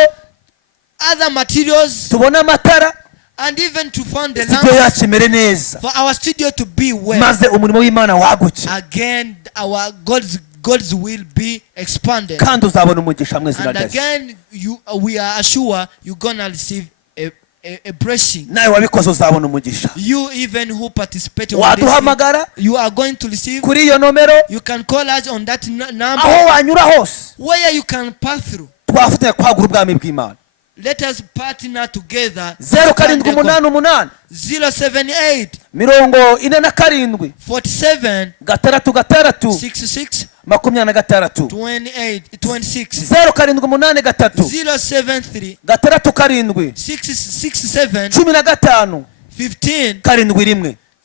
other materials, tubone amatara, and even to fund the studio lamps, yacu imere neza, for our studio to be well. maze umurimo w'Imana waguke, Again, our God's will be expanded. kandi uzabona umugisha mu izina And rya Yesu. again, we are sure you're gonna receive a blessing. Nawe wabikoze uzabona umugisha. You even who participate on this, Waduhamagara you are going to receive. kuri iyo nomero, You can call us on that number aho wanyura hose. where you can pass through. Twafatanya kwagura ubwami bw'Imana. Let us partner together. 0788 078 47 47 6 66 26 28 26 0783 073 6 667 15 15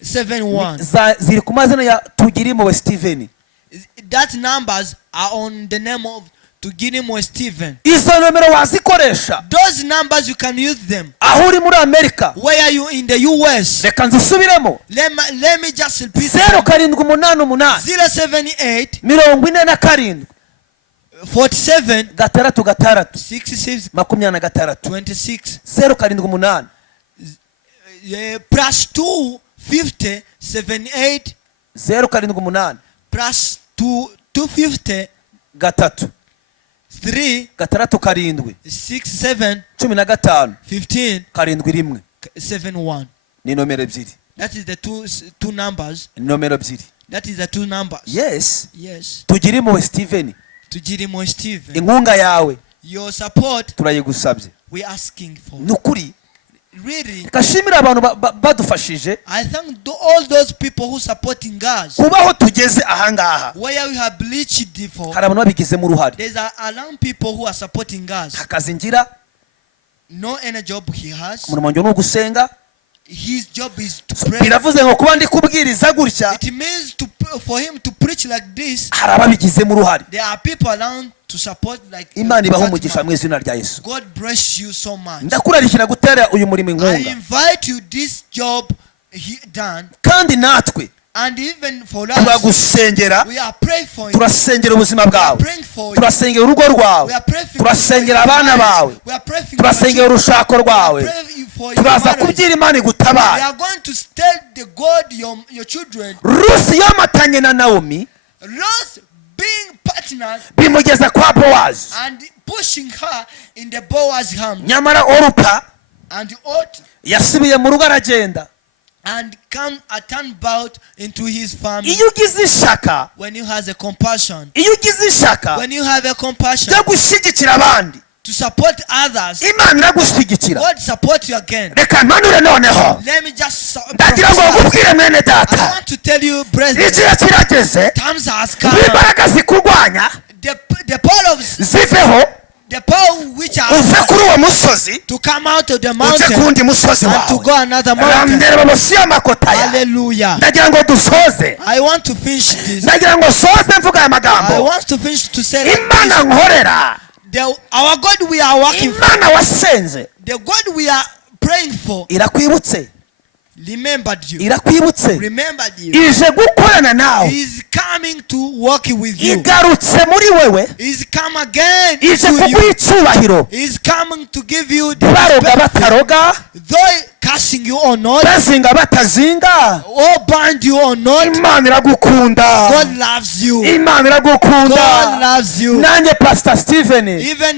71 71. ziri ku mazina ya Tugirimo Steven. That numbers are on the name of Tugirimo Stephen. Izo nomero wazikoresha Those numbers you can use them. aho uri muri Amerika. Where are you in the US? Reka nzisubiremo, Let me just repeat. 0788 078 47 47 6 66 26 26 0788 plus 250 78 078 plus 250 gatatu 3 gatandatu karindwi 6 7 15 15 karindwi rimwe 71. ni nomero ebyiri. That is the two numbers. ni nomero ebyiri. That is the two numbers. Yes. Yes. tugire impuhwe Steven, Tugirimo Steven, inkunga yawe your support turayigusabye. we asking for. ni ukuri Really, gashimira abantu badufashije I thank all those people who supporting us. kubaho tugeze ahangaha. Where we have reached for, hari abantu babigizemo uruhare. there's around people who are supporting us. akazi ngira, No any job he has. umurimo wanjye ni ugusenga. His job is to pray. biravuze ngo kuba ndi kubwiriza gutya It means for him to preach like this. hari ababigizemo uruhare. There are people around to support like imana ibaho that umugisha man. mu izina rya Yesu. God bless you so much. ndakurarikira gutera uyu murimo I inkunga, invite you this job he done, kandi natwe and even for us turagusengera, we are praying for you. turasengera ubuzima We are bwawe, praying for you. turasengera urugo rwawe, We are praying for turasengera your abana marriage. bawe, We are praying for your turasengera children. urushako We are rwawe, praying for your turaza marriage. kubyira imana We igutabara. are going to tell the God your children. rusi yomatanye na nawomi Lost being partners bimugeza kwa bowazi, and pushing her in the Boaz hand, nyamara orupa and ought yasubiye mu rugo aragenda. and come a turnabout into his family. iyo ugize ishaka, When you have a compassion, iyo ugize ishaka when you have a compassion ryo gushyigikira abandi, to support others, imana iragushyigikira. God support you again. reka mpanure noneho, Let me just ndagira ngo prophesy. nkubwire mwene I data, want to tell you, brethren, igihe kirageze times has come. imbaraga zikurwanya The power of ziveho, the power which are uve kuri uwo musozi to come out of the uje mountain kundi musozi and to wawe. go another mountain. rambere munsi y'amakota yawe. Hallelujah. ndagira ngo dusoze, I want to finish this. ndagira ngo soze mvuga aya I magambo. want to finish to say like imana this. nkorera, Our God we are working for, imana wasenze the God we are praying for, irakwibutse, remembered you. irakwibutse, Remembered you. ije gukorana nawe, He is coming to work with you. igarutse muri wewe, He is come again ije to kuguha you. icyubahiro. He is coming to give you the baroga respect. bataroga, Though cursing you or not, bazinga batazinga, or bind you or not, imana iragukunda, God loves you. imana iragukunda. God loves you. nanjye pastor Steven Even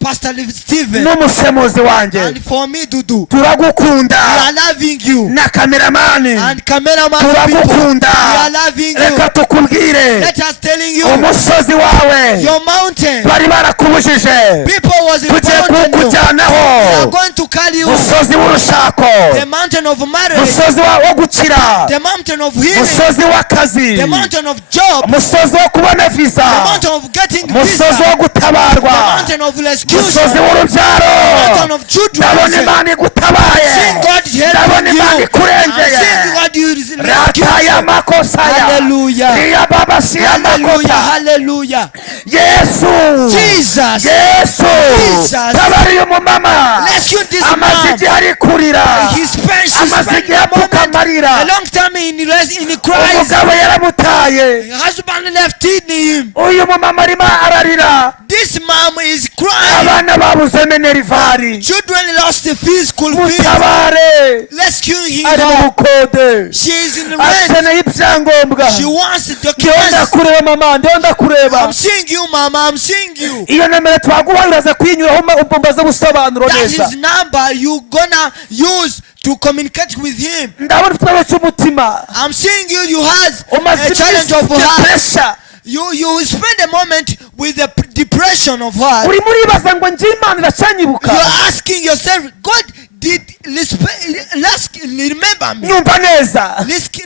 Pastor Stephen n'umusemuzi wanjye and for me, Dudu, we turagukunda, are loving you. na kameramani And cameraman people, we turagukunda. are loving reka you. tukubwire, Let us telling you, umusozi wawe your mountain, bari barakubujije, people was in tugiye mountain. We are kuwukujyanaho. going to call you musozi w'urushako, the mountain of marriage, musozi wo gukira, the mountain of healing, musozi w'akazi, the mountain of job, musozi wo kubona the visa, mountain of getting musozi visa, wo the gutabarwa, mountain of rescue, musozi the w'urubyaro. mountain of children. ndabona imana igutabaye, Seeing God ndabona helping imana you. I'm ikurengeye. seeing God you rata ya rescue. makosaya, Hallelujah. niya baba si ya Hallelujah. makota. Hallelujah. yesu, Jesus. yesu, Jesus. tabariye umumama, Rescue this amaze man. igihe ari kurira, His parents amaze spent igihe a apfuka moment, amarira, a long time in Christ. umugabo yaramutaye, Her husband left him. uyu mumama arimo ararira, This mom is crying. abana babuze minervari, Children lost the school fees. mutabare, Rescuing him. ari mu bukode, She is in rent. akeneye ibyangombwa. She wants the ndiho documents. ndakureba mama, ndiho ndakureba. I'm seeing you, Mama. I'm seeing you. iyo nomero twaguhaye uraza kuyinyuraho umbaza ubusobanuro That neza. is number you gonna use to communicate with him. ndabona ufite ikibazo cy'umutima, I'm seeing you. You has umaze a challenge iminsi of ufite heart. pressure, You spend a moment with the depression of heart. urimo uribaza ngo njye imana iracyanyibuka. You're asking yourself, God did remember me. nyumva neza,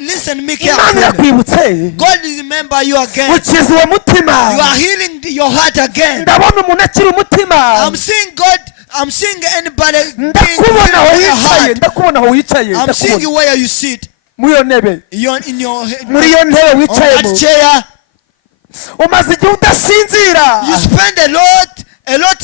Listen me imana carefully. irakwibutse, God remember you again. ukiza uwo mutima. You are healing your heart again. ndabona umuntu akiri umutima, I'm seeing God. I'm seeing anybody being ndakubona aho healed in your wicaye, heart. ndakubona aho wicaye, I'm seeing you ndakubona where you sit. muri iyo ntebe, You're in your muri iyo ntebe on wicayemo, that chair. umaze igihe udasinzira. You spend a lot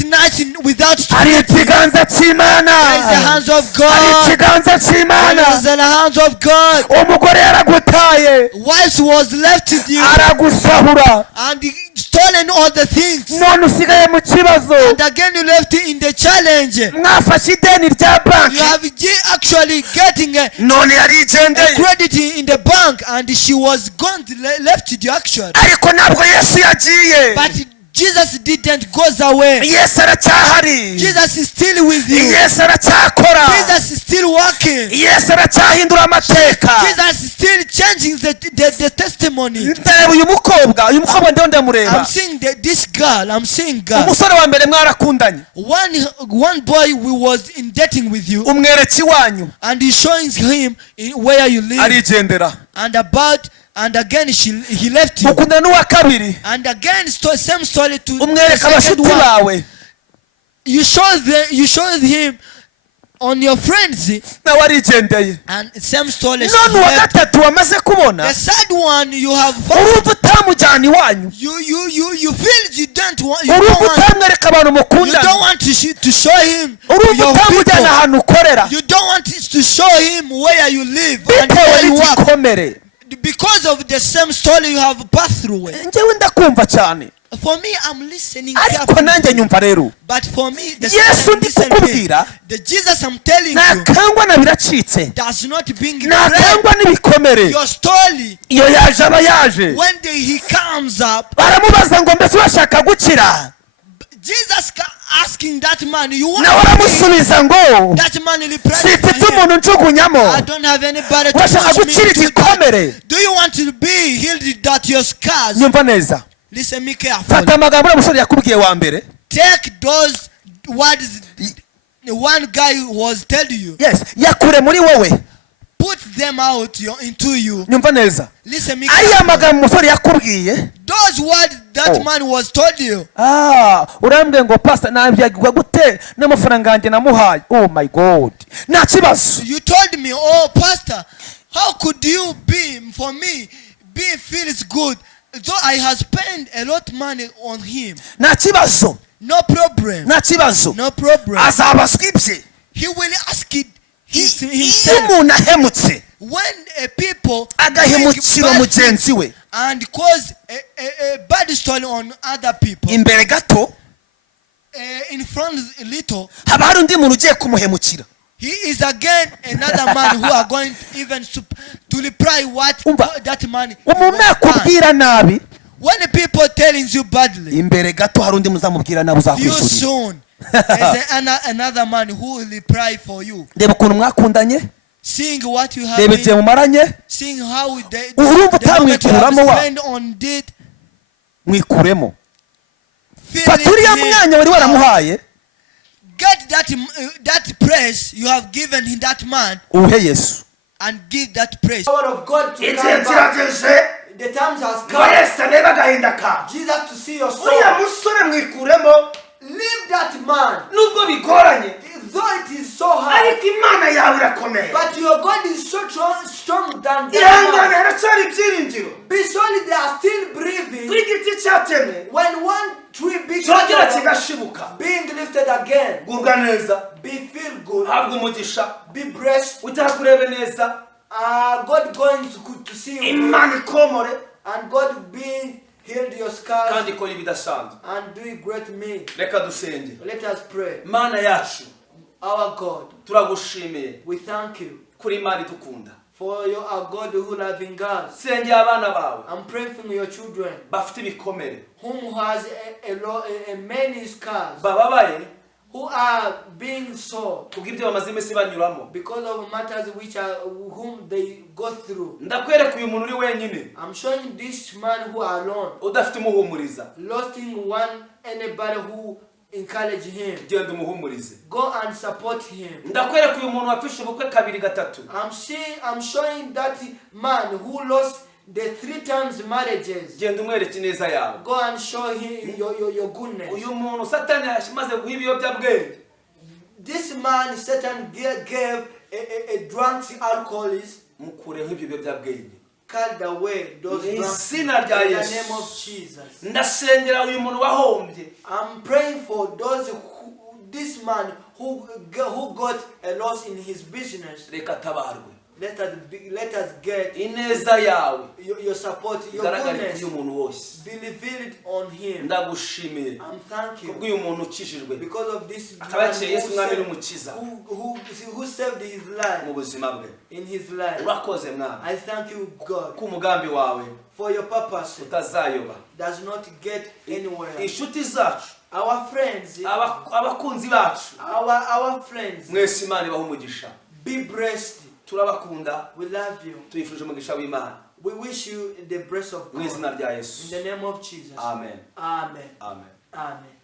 nights without hari sleep. ikiganza cy'imana, There is the hands of hari God. ikiganza cy'imana. There is the hands of God. umugore yaragutaye, Wives was left with you aragusahura, and he stole stolen all the things. none usigaye mu kibazo, And again you left in the challenge. mwafashe ideni rya You banki, have actually getting a none yarigendeye, credit in the bank, and she was gone, left you actually. ariko ntabwo Yesu yagiye. But Jesus didn't go away. Yesu aracyahari, Jesus is still with you. Yesu aracyakora, Jesus is still working. Yesu aracyahindura amateka. Jesus is still changing the testimony. Ndareba uyu mukobwa ndiho ndamureba, I'm seeing this girl. I'm seeing girl. umusore wa mbere mwarakundanye, One boy we was in dating with you, umwereka iwanyu, and he showing him where you live, arigendera, and again he left you, mukundana n'uwa kabiri, and again same story to the umwereka second abashuti one. bawe, You showed him on your friends, nawe arigendeye. and same story. None uwa gatatu wamaze kubona, The third one you have found, urumva utamujyana iwanyu, you feel you don't want, urumva utamwereka abantu you don't mukundana, want to show him urumva your utamujyana people. ahantu ukorera, You don't want to show him where you live and bitewe where you work, n'igikomere. because of the same story you have passed through it. Njyewe ndakumva cyane, For me, I'm listening ariko carefully. nanjye nyumva rero, But for me, the Yesu ndi kukubwira, the Jesus I'm telling you ntakangwa na biracitse, does not bring ntakangwa n'ibikomere. your story. Iyo yaje aba yaje, When he comes up, baramubaza ngo mbese urashaka gukira, Jesus asking that man, you want nawe to aramusubiza ngo that man replied, sifite umuntu njugunyamo, I don't have anybody to urashaka push me gukira to that. igikomere. Do you want to be healed that your scars? Nyumva neza, Listen me carefully. fata amagambo uriya musore yakubwiye wa mbere, Take those words one guy was telling you. yes, yakure muri wowe, Put them out into you. nyumva neza, Listen me ariya carefully. magambo umusore yakubwiye, Those words that Oh. man was told you. urambwiye ngo pastor nabyagirwa gute n'amafaranga yanjye namuhaye, oh my god, nta kibazo, You told me, oh pastor, how could you be for me? Feels good, though I have spent a lot of money on him. nta kibazo, No problem. nta kibazo, No problem. azabazwa ibye. He will ask it Iyo himself. umuntu ahemutse When a people agahemukira bring bad mugenzi we, and cause a bad story on other people, imbere gato in front little, haba hari undi muntu ugiye kumuhemukira. he is again another man who are going even to reply what Umva, that man umuntu was done. nakubwira nabi, When the people telling you badly, imbere gato hari undi muzamubwira nabi you uzakwishurira. soon there's another man who will reply for you. Reba ukuntu mwakundanye, Seeing what you have reba igihe been, mumaranye, seeing how the urumva moment you have utamwikuramo wa, spent on it, mwikuremo, feeling fata uriya him, mwanya wari waramuhaye, get that praise you have given him that man uwuhe Yesu. and give that praise. The word of God to Igihe come back. kirageze The times has ngo come. Yesu arebe agahinda kawe, Jesus to see your uriya soul. musore mwikuremo, Leave that man. nubwo bigoranye, Though it is so hard, ariko Imana yawe irakomeye. but your God is so strong than that Ihangane, man. haracyari ibyiringiro. Be solid, they are still breathing. Kuri igiti cyatemwe When one tree big cyongera kigashibuka, being lifted again, gubwa neza, be feel good, habwa umugisha, be blessed. utakurebe neza, God going to see you, Imana ikomore and God being healed your scars kandi ikora ibidasanzwe. and do great me. Reka dusenge. Let us pray. Mana yacu, Our God, turagushimiye we thank you kuri Imana idukunda. for you are God who loving God. Sengera abana bawe I'm praying for your children bafite ibikomere, whom has a many scars, bababaye who are being sore kubw'ibyo bamaze iminsi banyuramo. because of matters which are whom they go through. Ndakwereka uyu muntu uri wenyine, I'm showing this man who are alone, udafite umuhumuriza. losing anybody who encourage him. Genda umuhumurize. Go and support him. Ndakwereka uyu muntu wapfishe ubukwe kabiri gatatu. I'm showing that man who lost the 3 times marriages. Genda umwereke neza yawe. Go and show him your goodness. Uyu muntu Satani yashimaze guha ibiyobyabwenge. This man Satan gave a drunks alcoholics, Mukureho ibyo biyobyabwenge. cut away those Mu drunks in izina rya the Yesu. name of Jesus. Ndasengera uyu muntu wahombye. I'm praying for this man who got a loss in his business. Reka tabarwe. let us get ineza yawe your support, your igaragare kuri goodness, uyu muntu wose. be revealed on him. Ndagushimiye And thank you kubw'uyu muntu ukijijwe because of this akaba man yaciye Yesu mwami n'umukiza who saved his life mu buzima bwe. in his life. Urakoze mwana I thank you, God, ku mugambi wawe for your purpose utazayoba. does not get anywhere. Inshuti zacu, Our friends, abakunzi bacu, our friends, mwese Imana ibahe umugisha. be blessed. Turabakunda, We love you. tuyifurije umugisha w'Imana We wish you the blessing of mu izina God. rya In Yesu. the name of Jesus. Amen. Amen. Amen. Amen.